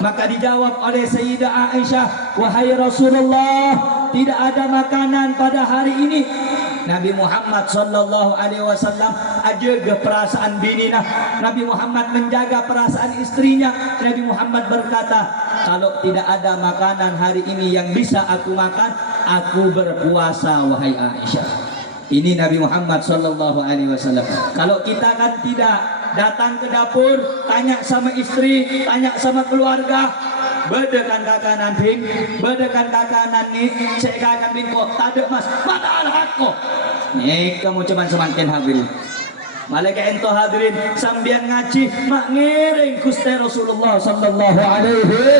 Maka dijawab oleh Sayyidah Aisyah, wahai Rasulullah, tidak ada makanan pada hari ini. Nabi Muhammad sallallahu alaihi wasallam ajaga perasaan bininya. Nabi Muhammad menjaga perasaan istrinya. Nabi Muhammad berkata, kalau tidak ada makanan hari ini yang bisa aku makan, aku berpuasa wahai Aisyah. Ini Nabi Muhammad sallallahu alaihi wasallam. Kalau kita kan tidak, datang ke dapur, tanya sama istri, tanya sama keluarga, bedekan kakanan ping, bedekan kakanan nih, saya kakan bingko, tade mas, mana anak kok? Nih kamu cuman semakin hadirin. Malaikat ento hadirin sambian ngaji mak ngiring Gusti Rasulullah sallallahu alaihi.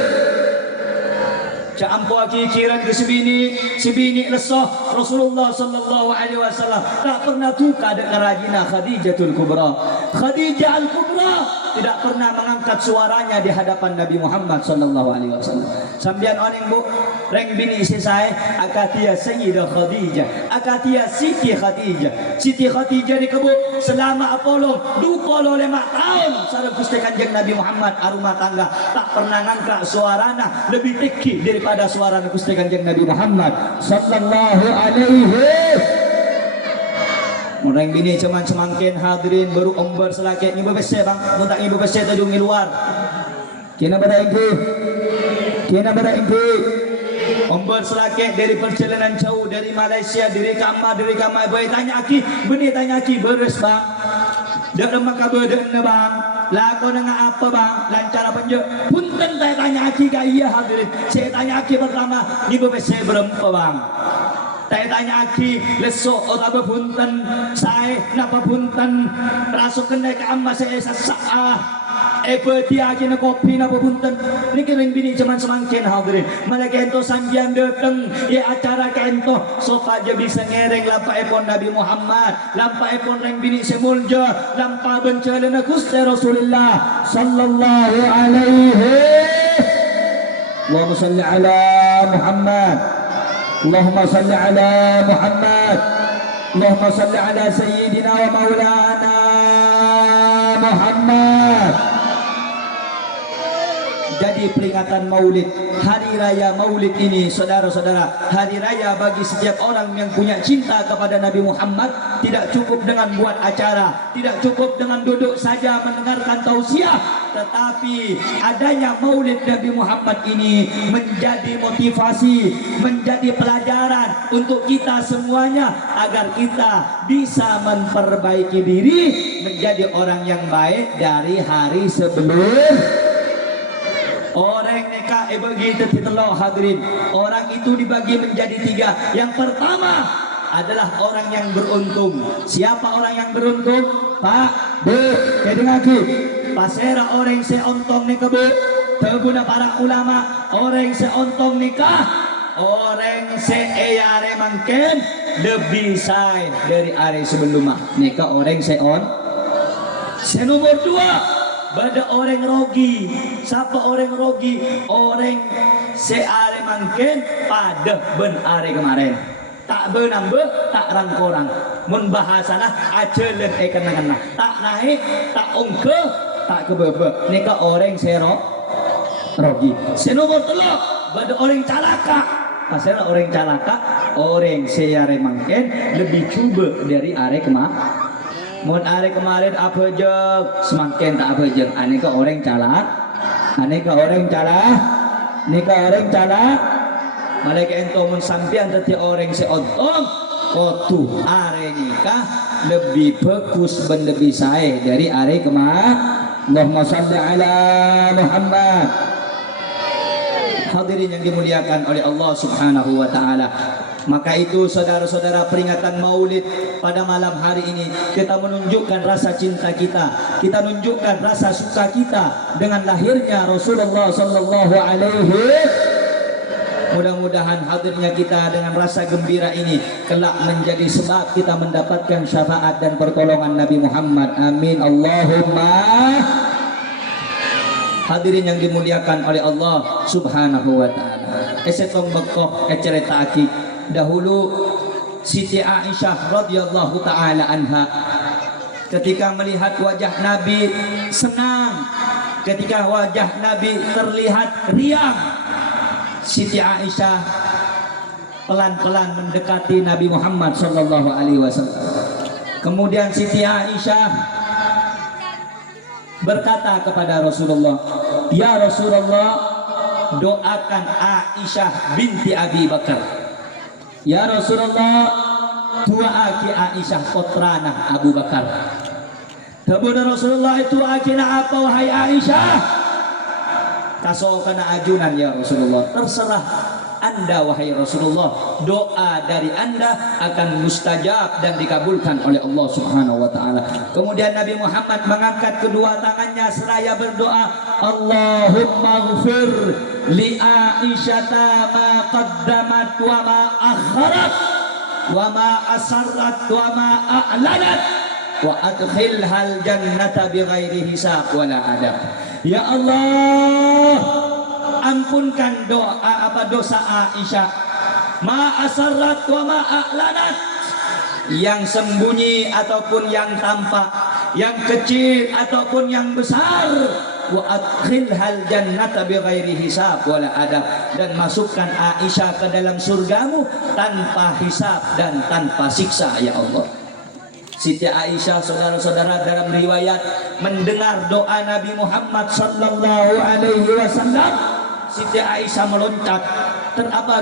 Campo kikiran ke sebini lesoh Rasulullah sallallahu alaihi wasallam tak pernah tuka ada kerajina Khadijatul Kubra. Khadijah Al-Kubra tidak pernah mengangkat suaranya di hadapan Nabi Muhammad sallallahu alaihi wasallam. Sambian oneng bu, reng bini isi saya akatia Sayyidah Khadijah, akatia Siti Khadijah. Siti Khadijah di kebu selama Apollo 25 tahun sareng Gusti Kanjeng Nabi Muhammad arumah tangga tak pernah ngangkat suarana lebih tinggi daripada suara Gusti Kanjeng Nabi Muhammad sallallahu alaihi. Orang bini cuman semangkin hadirin baru omber selakit ibu besar bang, muntah ibu besar tajung di luar. Kena pada ingki, omber selakit dari perjalanan jauh dari Malaysia, dari kamar, boy tanya aki, bini tanya aki beres bang. Dak lemak kabeden bang, lako dengan apa bang, lancar apa je? Punten saya tanya aki gaya hadirin, saya tanya aki pertama, ibu besar berempa bang. Saya tanya aki lesok atau punten saya napa punten rasuk kendai ke amma saya sasaah peti aki na kopi napa punten ini kering bini cuman semangkin hadirin malaikat ento sambian dateng ya acara ke ento sok aja bisa ngereng lampa epon Nabi Muhammad lampa epon reng bini semulja lampa bencana Gusti Rasulullah sallallahu alaihi. Allahumma salli ala Muhammad, Allahumma salli ala Muhammad, Allahumma salli ala Sayyidina wa Maulana Muhammad. Jadi peringatan Maulid, hari raya Maulid ini saudara-saudara, hari raya bagi setiap orang yang punya cinta kepada Nabi Muhammad. Tidak cukup dengan buat acara, tidak cukup dengan duduk saja mendengarkan tausiah, tetapi adanya Maulid Nabi Muhammad ini menjadi motivasi, menjadi pelajaran untuk kita semuanya agar kita bisa memperbaiki diri menjadi orang yang baik dari hari sebelum. Orang neka begitu ditelok hadirin. Orang itu dibagi menjadi 3. Yang pertama adalah orang yang beruntung. Siapa orang yang beruntung? Pak, Bu, jadi ngaji. Pasera orang seontong nikah Bu. Tebuna para ulama. Orang seontong nikah. Orang seeyare mangken lebih say dari hari sebelumnya. Nikah orang seon. Senomor 2. Bada orang rogi. Siapa orang rogi? Orang seare mangken pada ben are kemarin. Tak benambe, tak rangkorang. Mun bahasalah acelen kena-kena. Tak naik, tak ongke, tak kebebe. Nika orang sero rogi. Senomor 3, bada orang calaka. Pasal orang calaka, orang seare mangken lebih cuba dari are kemarin. Mun hari kemarin apa je semakin tak apa je. Aneka orang calak, aneka orang calak, neka orang calak. Malaikat ento mun sampean tadi orang seontong, kotu are nikah lebih bagus ben lebih saya dari are Allahumma salli ala Muhammad. Hadirin yang dimuliakan oleh Allah Subhanahu wa taala. Maka itu saudara-saudara, peringatan Maulid pada malam hari ini kita menunjukkan rasa cinta kita, kita menunjukkan rasa suka kita dengan lahirnya Rasulullah sallallahu alaihi. Mudah-mudahan hadirnya kita dengan rasa gembira ini kelak menjadi sebab kita mendapatkan syafaat dan pertolongan Nabi Muhammad. Amin Allahumma. Hadirin yang dimuliakan oleh Allah Subhanahu wa taala. Esetong bekoh cerita aki dahulu Siti Aisyah radhiyallahu taala anha ketika melihat wajah Nabi senang, ketika wajah Nabi terlihat riang, Siti Aisyah pelan-pelan mendekati Nabi Muhammad sallallahu alaihi wasallam. Kemudian Siti Aisyah berkata kepada Rasulullah, "Ya Rasulullah, doakan Aisyah binti Abi Bakar." "Ya Rasulullah, doaki Aisyah putrana Abu Bakar." Kemudian Rasulullah itu akina apa wahai Aisyah? Kaso kana ajunan ya Rasulullah. Terserah Anda wahai Rasulullah, doa dari Anda akan mustajab dan dikabulkan oleh Allah Subhanahu wa taala. Kemudian Nabi Muhammad mengangkat kedua tangannya seraya berdoa, Allahumma ghfir li Aisyata ma qaddamat wa ma akharat wa ma asarrat wa ma a'lanat wa adkhilhal jannata bighairi hisab wala adab. Ya Allah, ampunkan dosa Aisyah, ma asarrat wa ma a'lanat, yang sembunyi ataupun yang tampak, yang kecil ataupun yang besar, wa adkhilhal jannata bighairi hisab wala adab, dan masukkan Aisyah ke dalam surgamu tanpa hisab dan tanpa siksa ya Allah. Siti Aisyah saudara-saudara dalam riwayat mendengar doa Nabi Muhammad sallallahu alaihi wasallam, Siti Aisyah meloncat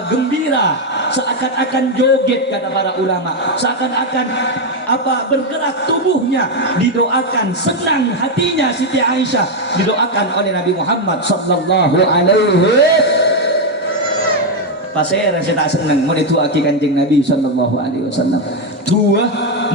gembira, seakan-akan joget kata para ulama, seakan-akan bergerak tubuhnya, didoakan, senang hatinya Siti Aisyah didoakan oleh Nabi Muhammad sallallahu alaihi. Pasir saya tak senang mau dituaki kanjeng Nabi sallallahu alaihi wasallam. Dua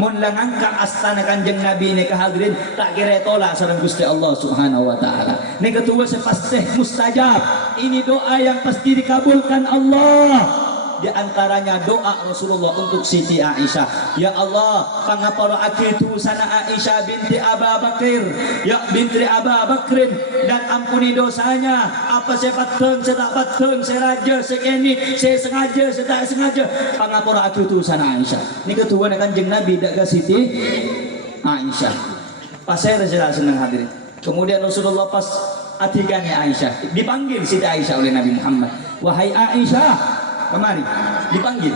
mun langangka astana kanjeng Nabi ni kehadirin tak kira tolak sareng Gusti Allah Subhanahu wa taala. Ni kedua pasti mustajab. Ini doa yang pasti dikabulkan Allah. Di antaranya doa Rasulullah untuk Siti Aisyah. Ya Allah, pangapara akitu sana Aisyah binti Abu Bakar, ya binti Abu Bakrin, dan ampuni dosanya. Apa saya pateng, saya tak pateng, saya raja, saya ini, saya sengaja, saya tak sengaja. Pangapara akitu sana Aisyah. Ini ketua kanjeng Nabi dak Siti Aisyah. Pas saya senang hadirin. Kemudian Rasulullah pas atikannya Aisyah, dipanggil Siti Aisyah oleh Nabi Muhammad. Wahai Aisyah, kemari, dipanggil.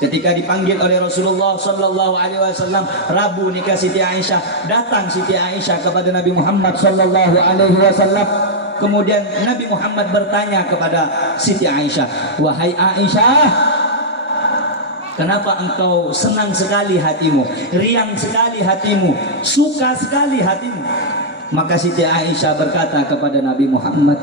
Ketika dipanggil oleh Rasulullah sallallahu alaihi wasallam, Rabu nikah Siti Aisyah, datang Siti Aisyah kepada Nabi Muhammad sallallahu alaihi wasallam. Kemudian Nabi Muhammad bertanya kepada Siti Aisyah, "Wahai Aisyah, kenapa engkau senang sekali hatimu, riang sekali hatimu, suka sekali hatimu?" Maka Siti Aisyah berkata kepada Nabi Muhammad,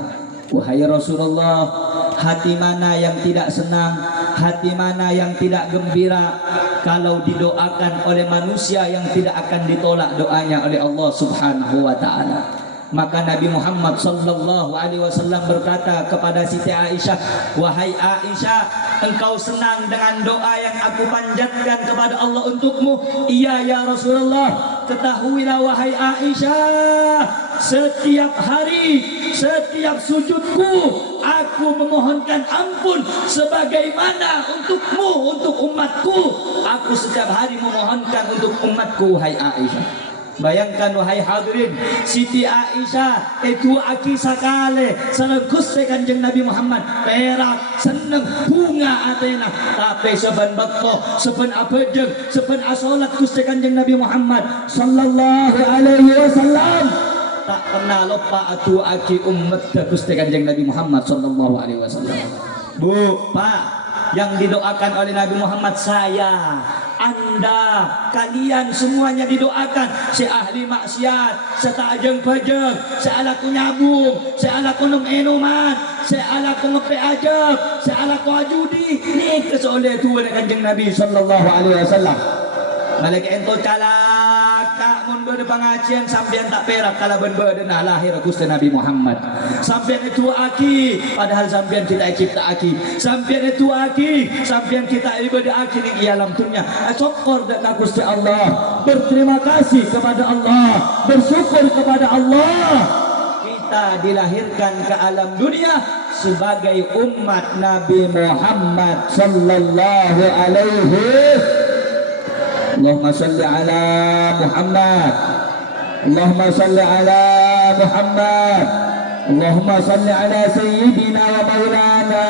"Wahai Rasulullah, hati mana yang tidak senang, hati mana yang tidak gembira kalau didoakan oleh manusia yang tidak akan ditolak doanya oleh Allah Subhanahu wa taala." Maka Nabi Muhammad sallallahu alaihi wasallam berkata kepada Siti Aisyah, "Wahai Aisyah, engkau senang dengan doa yang aku panjatkan kepada Allah untukmu?" "Iya ya Rasulullah." "Ketahuilah wahai Aisyah, setiap hari, setiap sujudku aku memohonkan ampun sebagaimana untukmu, untuk umatku. Aku setiap hari memohonkan untuk umatku wahai Aisyah." Bayangkan wahai hadirin, Siti Aisyah itu aki sakale sareng Gusti Kanjeng Nabi Muhammad perak seneng bunga atena, tapi seben bekto, seben abejeng, seben asolat Gusti Kanjeng Nabi Muhammad sallallahu alaihi wasallam tak pernah lupa atu aki umat Gusti Kanjeng Nabi Muhammad sallallahu alaihi wasallam. Bu, Pak, yang didoakan oleh Nabi Muhammad saya Anda, kalian semuanya didoakan. Si ahli maksiat, si tajeng pejeng, si alaku nyabung, si alaku nom enuman, si alaku ngepe ajab, si alaku ajudi. Ini kesoleh tua dengan kanjeng Nabi sallallahu alaihi wasallam. Malaikat ento calaka mun beude pangajian sampean tak perak kala beun-beun nah lahir Gusti Nabi Muhammad. Sampean itu aki padahal sampean kita cipta aki. Sampean itu aki, sampean kita ibadah aki ning alam dunya. Syukur dak Gusti Allah. Berterima kasih kepada Allah, bersyukur kepada Allah. Kita dilahirkan ke alam dunia sebagai umat Nabi Muhammad sallallahu alaihi. Allahumma salli ala Muhammad. Allahumma salli ala Muhammad. Allahumma salli ala sayyidina wa maulana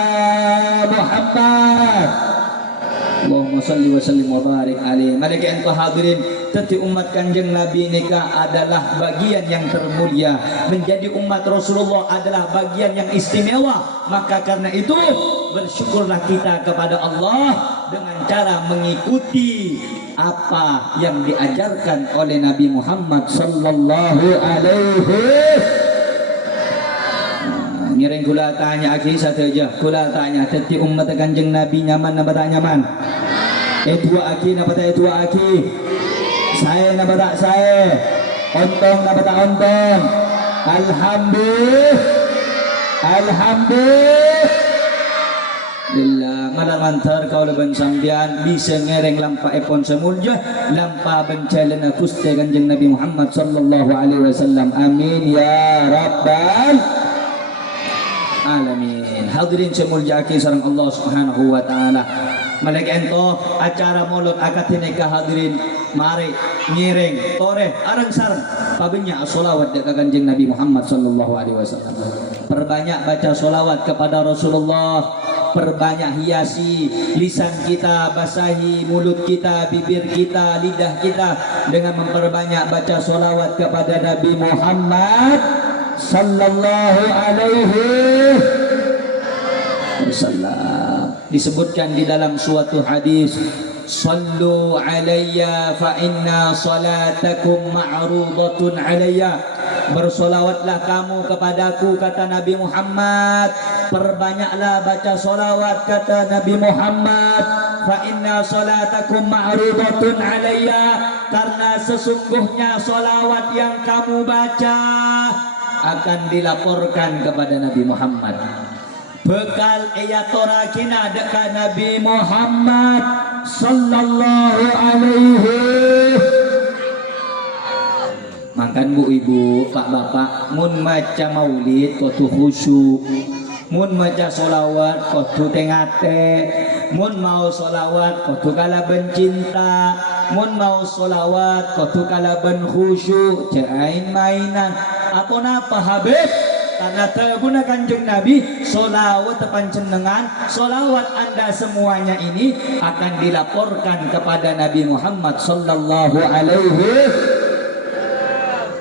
Muhammad. Allahumma salli wa sallim wa barik alaihi. Malaikat ento hadirin, teti umat kanjeng Nabi nikah adalah bagian yang termulia. Menjadi umat Rasulullah adalah bagian yang istimewa. Maka karena itu bersyukurlah kita kepada Allah dengan cara mengikuti apa yang diajarkan oleh Nabi Muhammad sallallahu alaihi. Ngiring kula tanya aki satu aja. Kula tanya teti umat kanjeng Nabi nyaman apa tak nyaman? Dua aki napa tak dua aki? Saya napa tak saya? Ontong napa tak ontong? Alhamdulillah. Alhamdulillah. Malamantar kau leban sambian bisa ngereng lampa epon semulja lampa bencalen Gusti kanjeng Nabi Muhammad sallallahu alaihi wasallam. Amin ya rabbal alamin. Hadirin semulja aki sareng Allah Subhanahu wa taala. Malaikat ento acara maulud akad nikah hadirin mari ngiring toreh areng sareng pabenya sholawat dekat kanjeng Nabi Muhammad sallallahu alaihi wasallam. Perbanyak baca sholawat kepada Rasulullah, perbanyak hiasi lisan kita, basahi mulut kita, bibir kita, lidah kita dengan memperbanyak baca sholawat kepada Nabi Muhammad sallallahu alaihi wasallam. Disebutkan di dalam suatu hadis, sallu alayya fa inna salatakum ma'rudatun alayya. Bersolawatlah kamu kepadaku kata Nabi Muhammad, perbanyaklah baca solawat kata Nabi Muhammad, fa inna salatakum ma'rudatun alayya, karena sesungguhnya solawat yang kamu baca akan dilaporkan kepada Nabi Muhammad. Bekal eyatora-kina dekat Nabi Muhammad sallallahu alaihi. Makan bu ibu, pak bapak, mun maca maulid kudu khusyuk, mun maca solawat kudu tengate, mun mau solawat kudu kala bencinta, mun mau solawat kudu kala ben khusyuk, jain mainan. Apa napa Habib? Karena terguna kanjeng Nabi solawat panjenengan, solawat anda semuanya ini akan dilaporkan kepada Nabi Muhammad sallallahu alaihi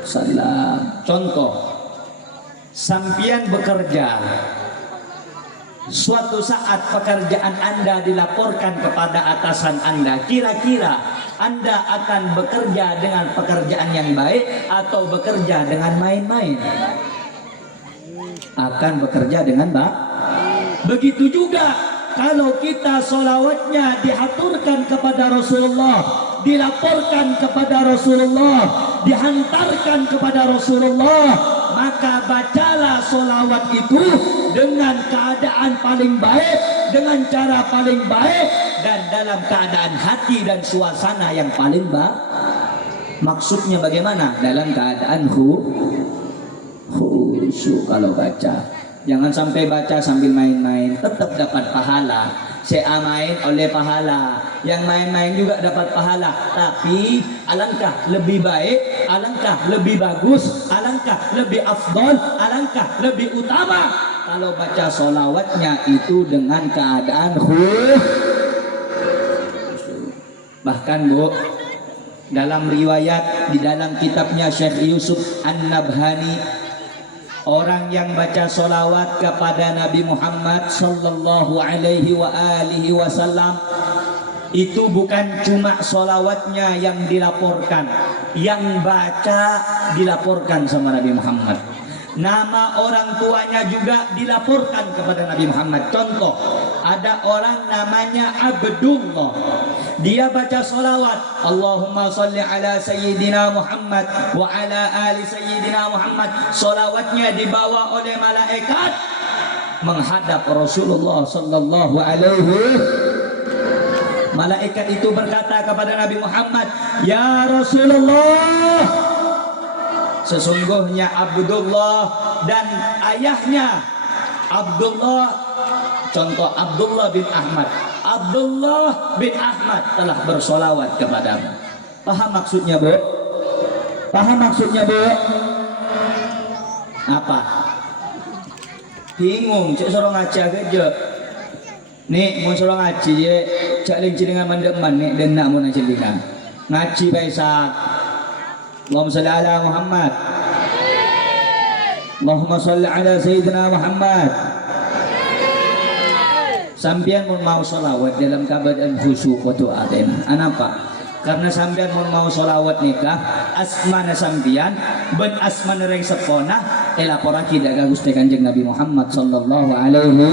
wasallam. Contoh, sampian bekerja, suatu saat pekerjaan anda dilaporkan kepada atasan anda, kira-kira anda akan bekerja dengan pekerjaan yang baik atau bekerja dengan main-main? Akan bekerja dengan baik. Begitu juga kalau kita solawatnya diaturkan kepada Rasulullah, dilaporkan kepada Rasulullah, dihantarkan kepada Rasulullah, maka bacalah solawat itu dengan keadaan paling baik, dengan cara paling baik, dan dalam keadaan hati dan suasana yang paling baik. Maksudnya bagaimana? Dalam keadaan khusyuk kalau baca. Jangan sampai baca sambil main-main, tetap dapat pahala. Saya main oleh pahala, yang main-main juga dapat pahala. Tapi alangkah lebih baik, alangkah lebih bagus, alangkah lebih afdol, alangkah lebih utama kalau baca solawatnya itu dengan keadaan khusyuk. Bahkan bu, dalam riwayat di dalam kitabnya Syekh Yusuf An-Nabhani, orang yang baca solawat kepada Nabi Muhammad sallallahu alaihi wa alihi wasallam itu bukan cuma solawatnya yang dilaporkan, yang baca dilaporkan sama Nabi Muhammad. Nama orang tuanya juga dilaporkan kepada Nabi Muhammad. Contoh, ada orang namanya Abdullah, dia baca solawat, Allahumma salli ala Sayyidina Muhammad wa ala ali Sayyidina Muhammad. Solawatnya dibawa oleh malaikat menghadap Rasulullah sallallahu alaihi. Malaikat itu berkata kepada Nabi Muhammad, ya Rasulullah, sesungguhnya Abdullah dan ayahnya Abdullah, contoh Abdullah bin Ahmad, Abdullah bin Ahmad telah bersolawat kepadamu. Paham maksudnya, Bu? Paham maksudnya, Bu? Apa? Bingung, cek sorong aja aja. Nih, mau sorong ngaji ya, cak limci dengan mandeman nih, dan nak mau ngaji ngaji baisak. Allahumma salli ala Muhammad. Allahumma salli ala Sayyidina Muhammad. Sampian mau solawat dalam keadaan khusyuk wa tu'atin. Anapa? Karena sampian mau solawat nikah, asmana sampian, ben asmana reng sepona, elapora tidak Gusti Kanjeng Nabi Muhammad sallallahu alaihi.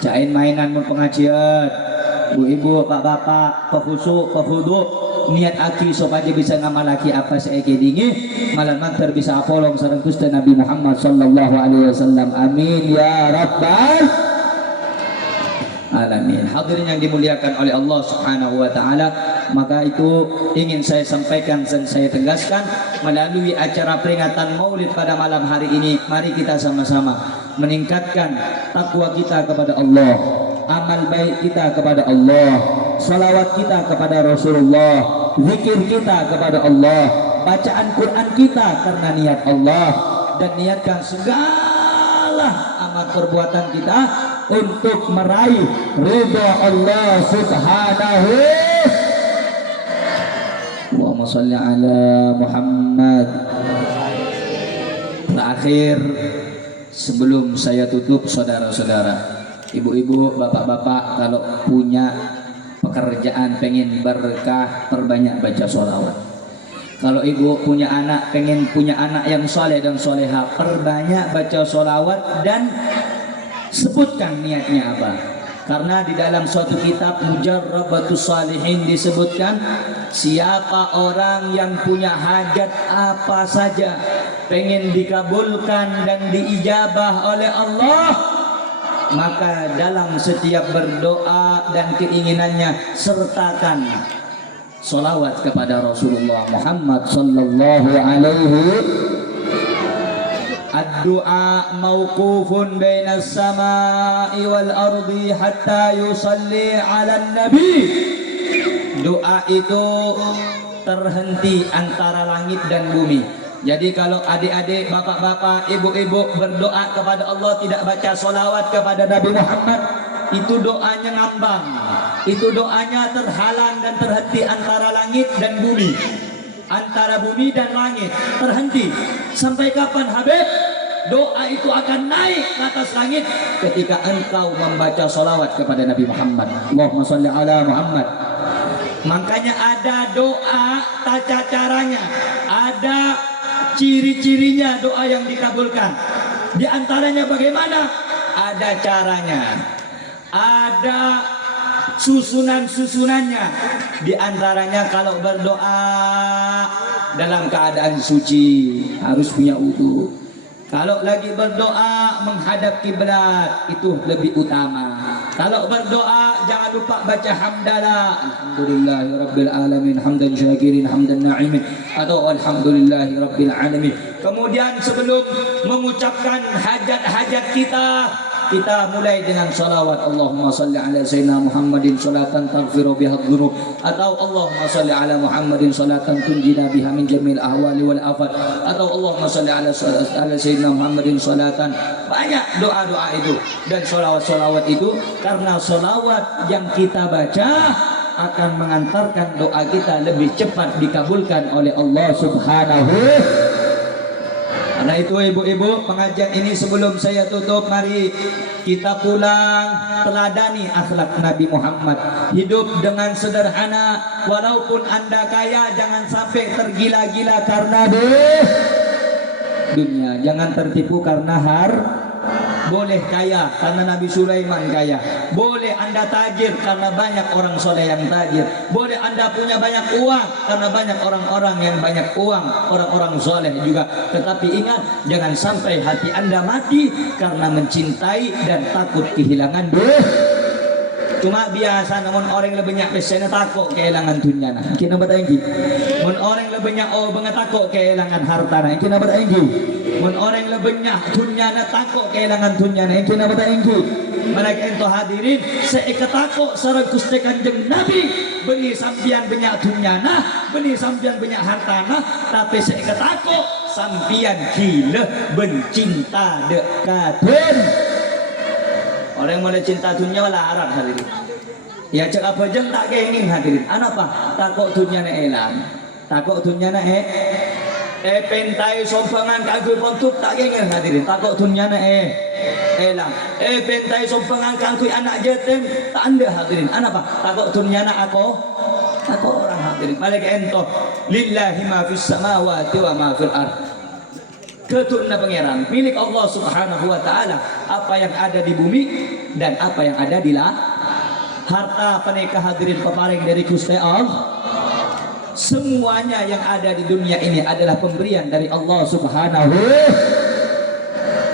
Cain mainan mun pengajian, bu-ibu, pak-bapak, pekhusu, pekhudu, niat aki supaya bisa ngamalaki apa seeke dingi, malam mantar bisa apolong sareng Gusti Nabi Muhammad sallallahu alaihi wasallam. Amin ya rabbal alamin. Hadirin yang dimuliakan oleh Allah Subhanahu wa taala, maka itu ingin saya sampaikan dan saya tegaskan melalui acara peringatan Maulid pada malam hari ini. Mari kita sama-sama meningkatkan takwa kita kepada Allah, amal baik kita kepada Allah, salawat kita kepada Rasulullah, zikir kita kepada Allah, bacaan Quran kita karena niat Allah, dan niatkan segala amal perbuatan kita untuk meraih ridha Allah Subhanahu. Allahumma shalli ala Muhammad. Terakhir, sebelum saya tutup, saudara-saudara, ibu-ibu, bapak-bapak, kalau punya pekerjaan pengen berkah, perbanyak baca sholawat. Kalau ibu punya anak, pengen punya anak yang soleh dan soleha, perbanyak baca sholawat dan sebutkan niatnya apa. Karena di dalam suatu kitab Mujarrabatus Shalihin disebutkan, siapa orang yang punya hajat apa saja pengen dikabulkan dan diijabah oleh Allah, maka dalam setiap berdoa dan keinginannya sertakan sholawat kepada Rasulullah Muhammad sallallahu alaihi. Ad-du'a mauqufun bainas samai wal ardi hatta yusalli 'alan nabi. Doa itu terhenti antara langit dan bumi. Jadi kalau adik-adik, bapak-bapak, ibu-ibu berdoa kepada Allah tidak baca sholawat kepada Nabi Muhammad, itu doanya ngambang, itu doanya terhalang dan terhenti antara langit dan bumi, antara bumi dan langit terhenti. Sampai kapan Habib? Doa itu akan naik ke atas langit ketika engkau membaca sholawat kepada Nabi Muhammad. Allahumma sholli ala Muhammad. Makanya ada doa tata caranya, ada ciri-cirinya doa yang dikabulkan. Di antaranya bagaimana? Ada caranya, ada susunan-susunannya. Di antaranya kalau berdoa dalam keadaan suci harus punya wudu. Kalau lagi berdoa menghadap kiblat itu lebih utama. Kalau berdoa jangan lupa baca hamdalah, alhamdulillahirabbil alamin hamdan syakirin hamdan na'imin, atau alhamdulillahirabbil alamin. Kemudian sebelum mengucapkan hajat-hajat kita mulai dengan salawat. Allahumma salli ala sayyidina Muhammadin salatan taghfiru biha dzunub, atau Allahumma salli ala Muhammadin salatan tunjina biha min jamil ahwali wal afat, atau Allahumma salli ala sayyidina Muhammadin salatan. Banyak doa-doa itu dan salawat-salawat itu, karena salawat yang kita baca akan mengantarkan doa kita lebih cepat dikabulkan oleh Allah Subhanahu. Karena itu ibu-ibu, pengajian ini sebelum saya tutup, mari kita pulang teladani akhlak Nabi Muhammad. Hidup dengan sederhana, walaupun Anda kaya jangan sampai tergila-gila karena dunia. Jangan tertipu karena boleh kaya karena Nabi Sulaiman kaya. Boleh Anda tajir karena banyak orang soleh yang tajir. Boleh Anda punya banyak uang karena banyak orang-orang yang banyak uang, orang-orang soleh juga. Tetapi ingat, jangan sampai hati Anda mati karena mencintai dan takut kehilangan Cuma biasa namun orang lebih nyak pesena takut kehilangan dunia nah. Kina batanggi. Mun orang lebih nyak banget takut kehilangan harta nah. Kina batanggi. Mun orang lebih nyak dunia na takut kehilangan dunia nah. Kina batanggi. Mereka ento hadirin seika takut sareng Gusti Kanjeng Nabi benih sampian banyak dunia nah, benih sampian banyak harta nah, tapi seika takut sampian gila bencinta dekatun. Orang yang mulai cinta dunia malah harap hadirin. Ya cek apa jeng tak keingin hadirin. Apa? Takut dunia na elang. Takut dunia na pentai sompangan kagui pontuk tak keingin hadirin. Takut dunia na elang. Pentai sompangan kagui anak jetem tak anda hadirin. Apa? Takut dunia na aku orang hadirin. Malaikat ento lillahi ma fis samawati wa ma fil ardh. Ketutna pangeran milik Allah Subhanahu wa taala, apa yang ada di bumi dan apa yang ada di harta peneka hadirin peparing dari Gusti Allah. Semuanya yang ada di dunia ini adalah pemberian dari Allah Subhanahu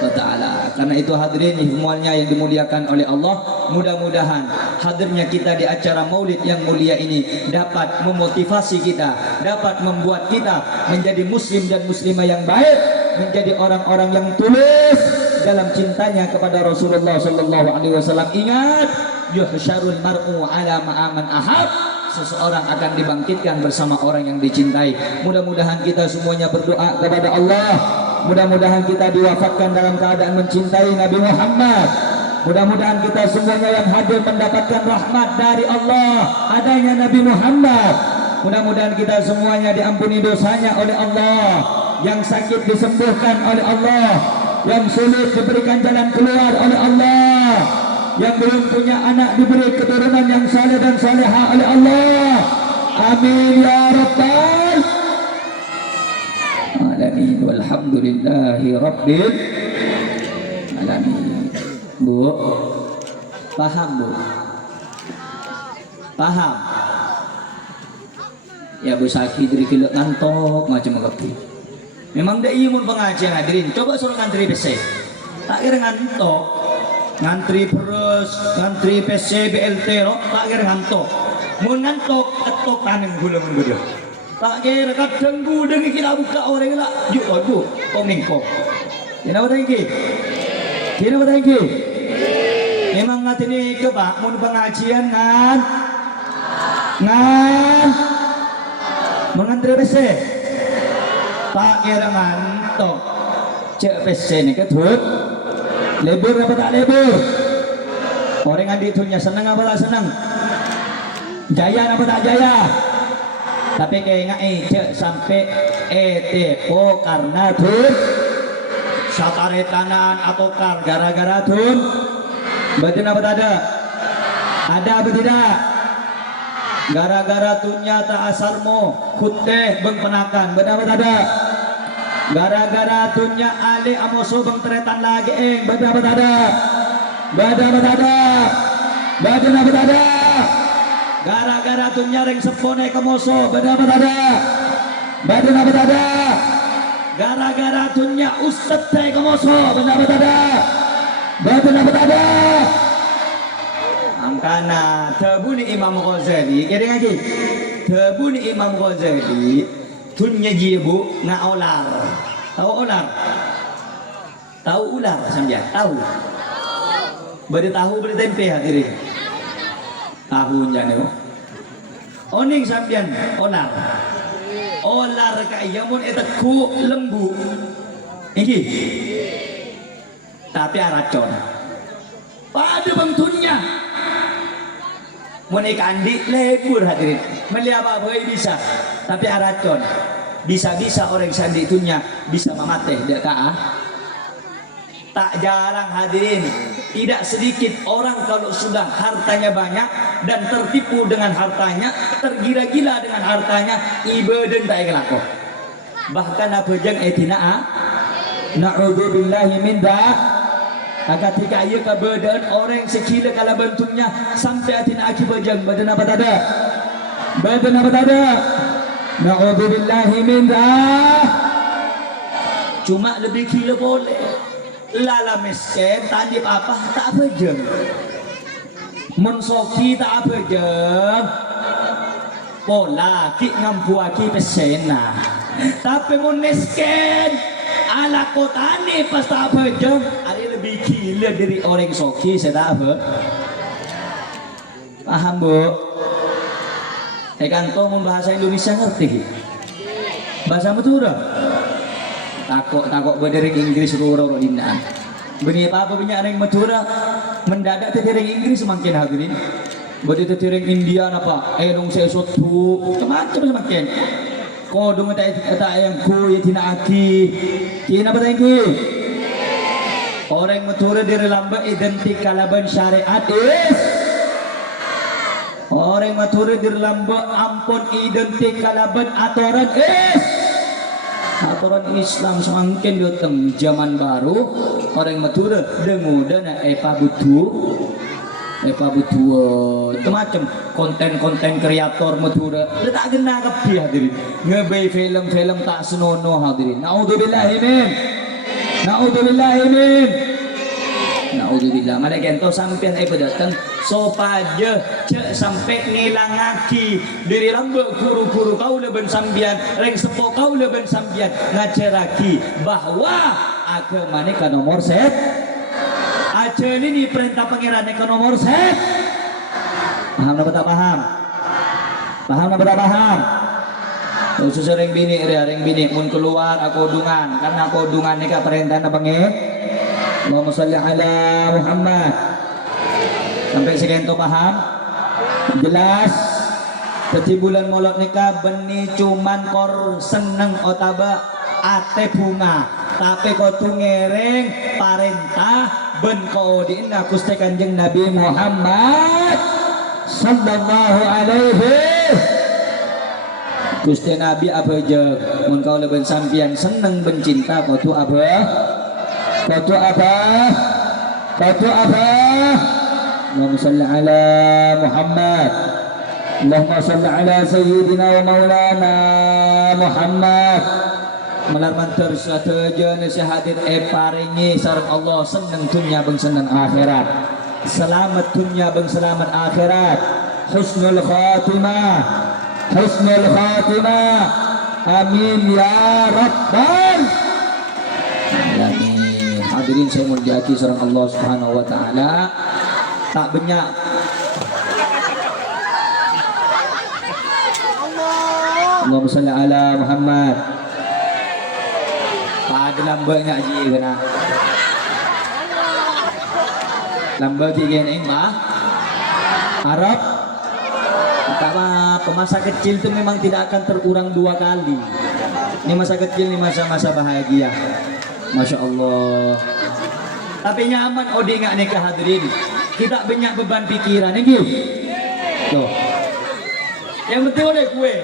wa taala. Karena itu hadirin semuanya yang dimuliakan oleh Allah, mudah-mudahan hadirnya kita di acara maulid yang mulia ini dapat memotivasi kita, dapat membuat kita menjadi muslim dan muslimah yang baik, menjadi orang-orang yang tulus dalam cintanya kepada Rasulullah sallallahu alaihi wasallam. Ingat, yuhsyarul mar'u ala ma'aman ahab. Seseorang akan dibangkitkan bersama orang yang dicintai. Mudah-mudahan kita semuanya berdoa kepada Allah. Mudah-mudahan kita diwafatkan dalam keadaan mencintai Nabi Muhammad. Mudah-mudahan kita semuanya yang hadir mendapatkan rahmat dari Allah adanya Nabi Muhammad. Mudah-mudahan kita semuanya diampuni dosanya oleh Allah, yang sakit disembuhkan oleh Allah, yang sulit diberikan jalan keluar oleh Allah, yang belum punya anak diberi keturunan yang saleh dan saleha oleh Allah. Amin ya rabbal alamin. Walhamdulillahi rabbil alamin. Bu, paham bu? Paham? Ya bu sakit dari kilek ngantok macam apa? Memang dah iya mun pengajian hadirin. Coba suruh ngantri PC. Tak kira ngantok. Ngantri terus, ngantri PC BLT lo, tak kira ngantok. Mun ngantok ketok tangan gula-gula dia. Tak kira kadang gudeng kita buka orang lah. Juk aduh, komingkong. Kenapa tadi? Kenapa tadi? Memang ngati ni ke pak mun pengajian mengantri PC. Tak kira ngantok. Cek PC ni ketut lebur apa tak lebur? Orang yang ditunya senang apa tak senang? Jaya apa tak jaya? Tapi kayak cek sampai tepo karena tun sataretanan atau kar gara-gara tun betul apa tak ada? Ada apa tidak? Gara-gara tunnya tak asarmu kuteh beng penakan benar apa tak ada? Gara-gara tunnya ali amoso beng teretan lagi benar apa tak ada? Benar apa tak ada? Benar apa tak ada? Gara-gara tunnya reng sepone kemoso benar apa tak ada? Benar apa tak ada? Gara-gara tunnya ustad teh kemoso benar apa tak ada? Benar apa tak ada? Angkana tebuni Imam Ghazali kira lagi tebuni Imam Ghazali tunnya jibu na olar. Tahu olar? Tahu ular sampean? Tahu? Beri tahu beri tempe hadirin. Tahu jane. Oning sampean olar. Olar kaya mun eta ku lembu. Iki. Tapi aracon. Pada bangtunnya. Mun ikan di lebur hadirin. Meli apa boleh bisa. Tapi aracon. bisa-bisa orang sandi itunya bisa memateh dia kah? Tak jarang hadirin, tidak sedikit orang kalau sudah hartanya banyak dan tertipu dengan hartanya, tergila-gila dengan hartanya, ibadah tak kelako. Bahkan apa jeng etina na'udzubillahi min ketika ia keberadaan orang sekila kalau bentuknya sampai atina akibat jeng badan apa tada? Badan apa tada? Na'udzubillahi min cuma lebih gila boleh. Lala miskin tadi apa tak apa jeng mensoki tak apa jeng pola ki ngampuaki pesena tapi mun miskin ala kotane pas tak apa jeng ada lebih gila dari orang soki saya tak apa paham bu kanto membahasa Indonesia ngerti bahasa Madura takok berdiri Inggris roro dinaan beni apa banyak orang Madura mendadak tetiring Inggris semakin hadirin berdiri tetiring India apa dong saya sotu macam semakin kodong tak yang ku ya tina aki tina apa tadi orang Madura dari lamba identik kalaban syariat orang Madura dari lamba ampun identik kalaban aturan aturan Islam semakin datang zaman baru orang Madura dengu dana epa butuh itu macam konten kreator Madura tak kena kepi hadirin ngebay film tak senono hadirin naudzubillahi malah kento sampean datang sopaje cek sampai nilang aki dari lambek guru-guru kau leben sambian reng sepo kau leben sambian ngajaraki bahwa agama ini ke nomor set aja ini perintah pangeran ke nomor set paham apa tak paham khusus reng bini mun keluar aku dungan karena aku dungan ini ke perintah apa Allahumma sholli ala Muhammad sampai sekian paham jelas jadi bulan molot nikah beni cuman kor seneng otaba ate bunga tapi kau tu ngereng parentah ben kau diinna kuste kanjeng Nabi Muhammad sallallahu alaihi kuste Nabi apa je mun kau leben sampian seneng bencinta kau tu apa Allahumma salli ala Muhammad Allahumma salli ala Sayyidina wa Maulana Muhammad melarman tersateja nasihatin paringi sareng Allah seneng dunya beng seneng akhirat selamat dunya beng selamat akhirat husnul khatimah amin ya rabbal alamin. Hadirin saya mulyaki sareng Allah Subhanahu wa taala tak banyak Allahumma shalli ala Muhammad pada lambanya aji kena lamba kigen mah Arab tak apa masa kecil itu memang tidak akan terulang dua kali ini masa kecil ini masa-masa bahagia Masya Allah tapi nyaman odi nggak nikah hadirin tidak banyak beban pikiran ini tuh yang penting oleh kue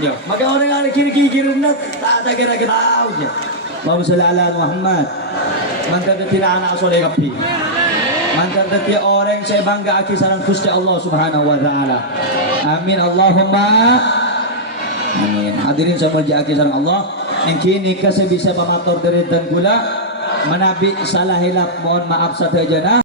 ya maka orang yang ada kiri-kiri nak tak ada kira kita tahu ya Allahumma sholli ala Muhammad mantan tidak anak soleh kapi mantan tidak orang saya bangga aki sarang Gusti Allah Subhanahu wa taala amin Allahumma amin. Hadirin saya mulyaki sareng Allah yang kini saya bisa mematur dari dan gula menabi salah hilap mohon maaf saja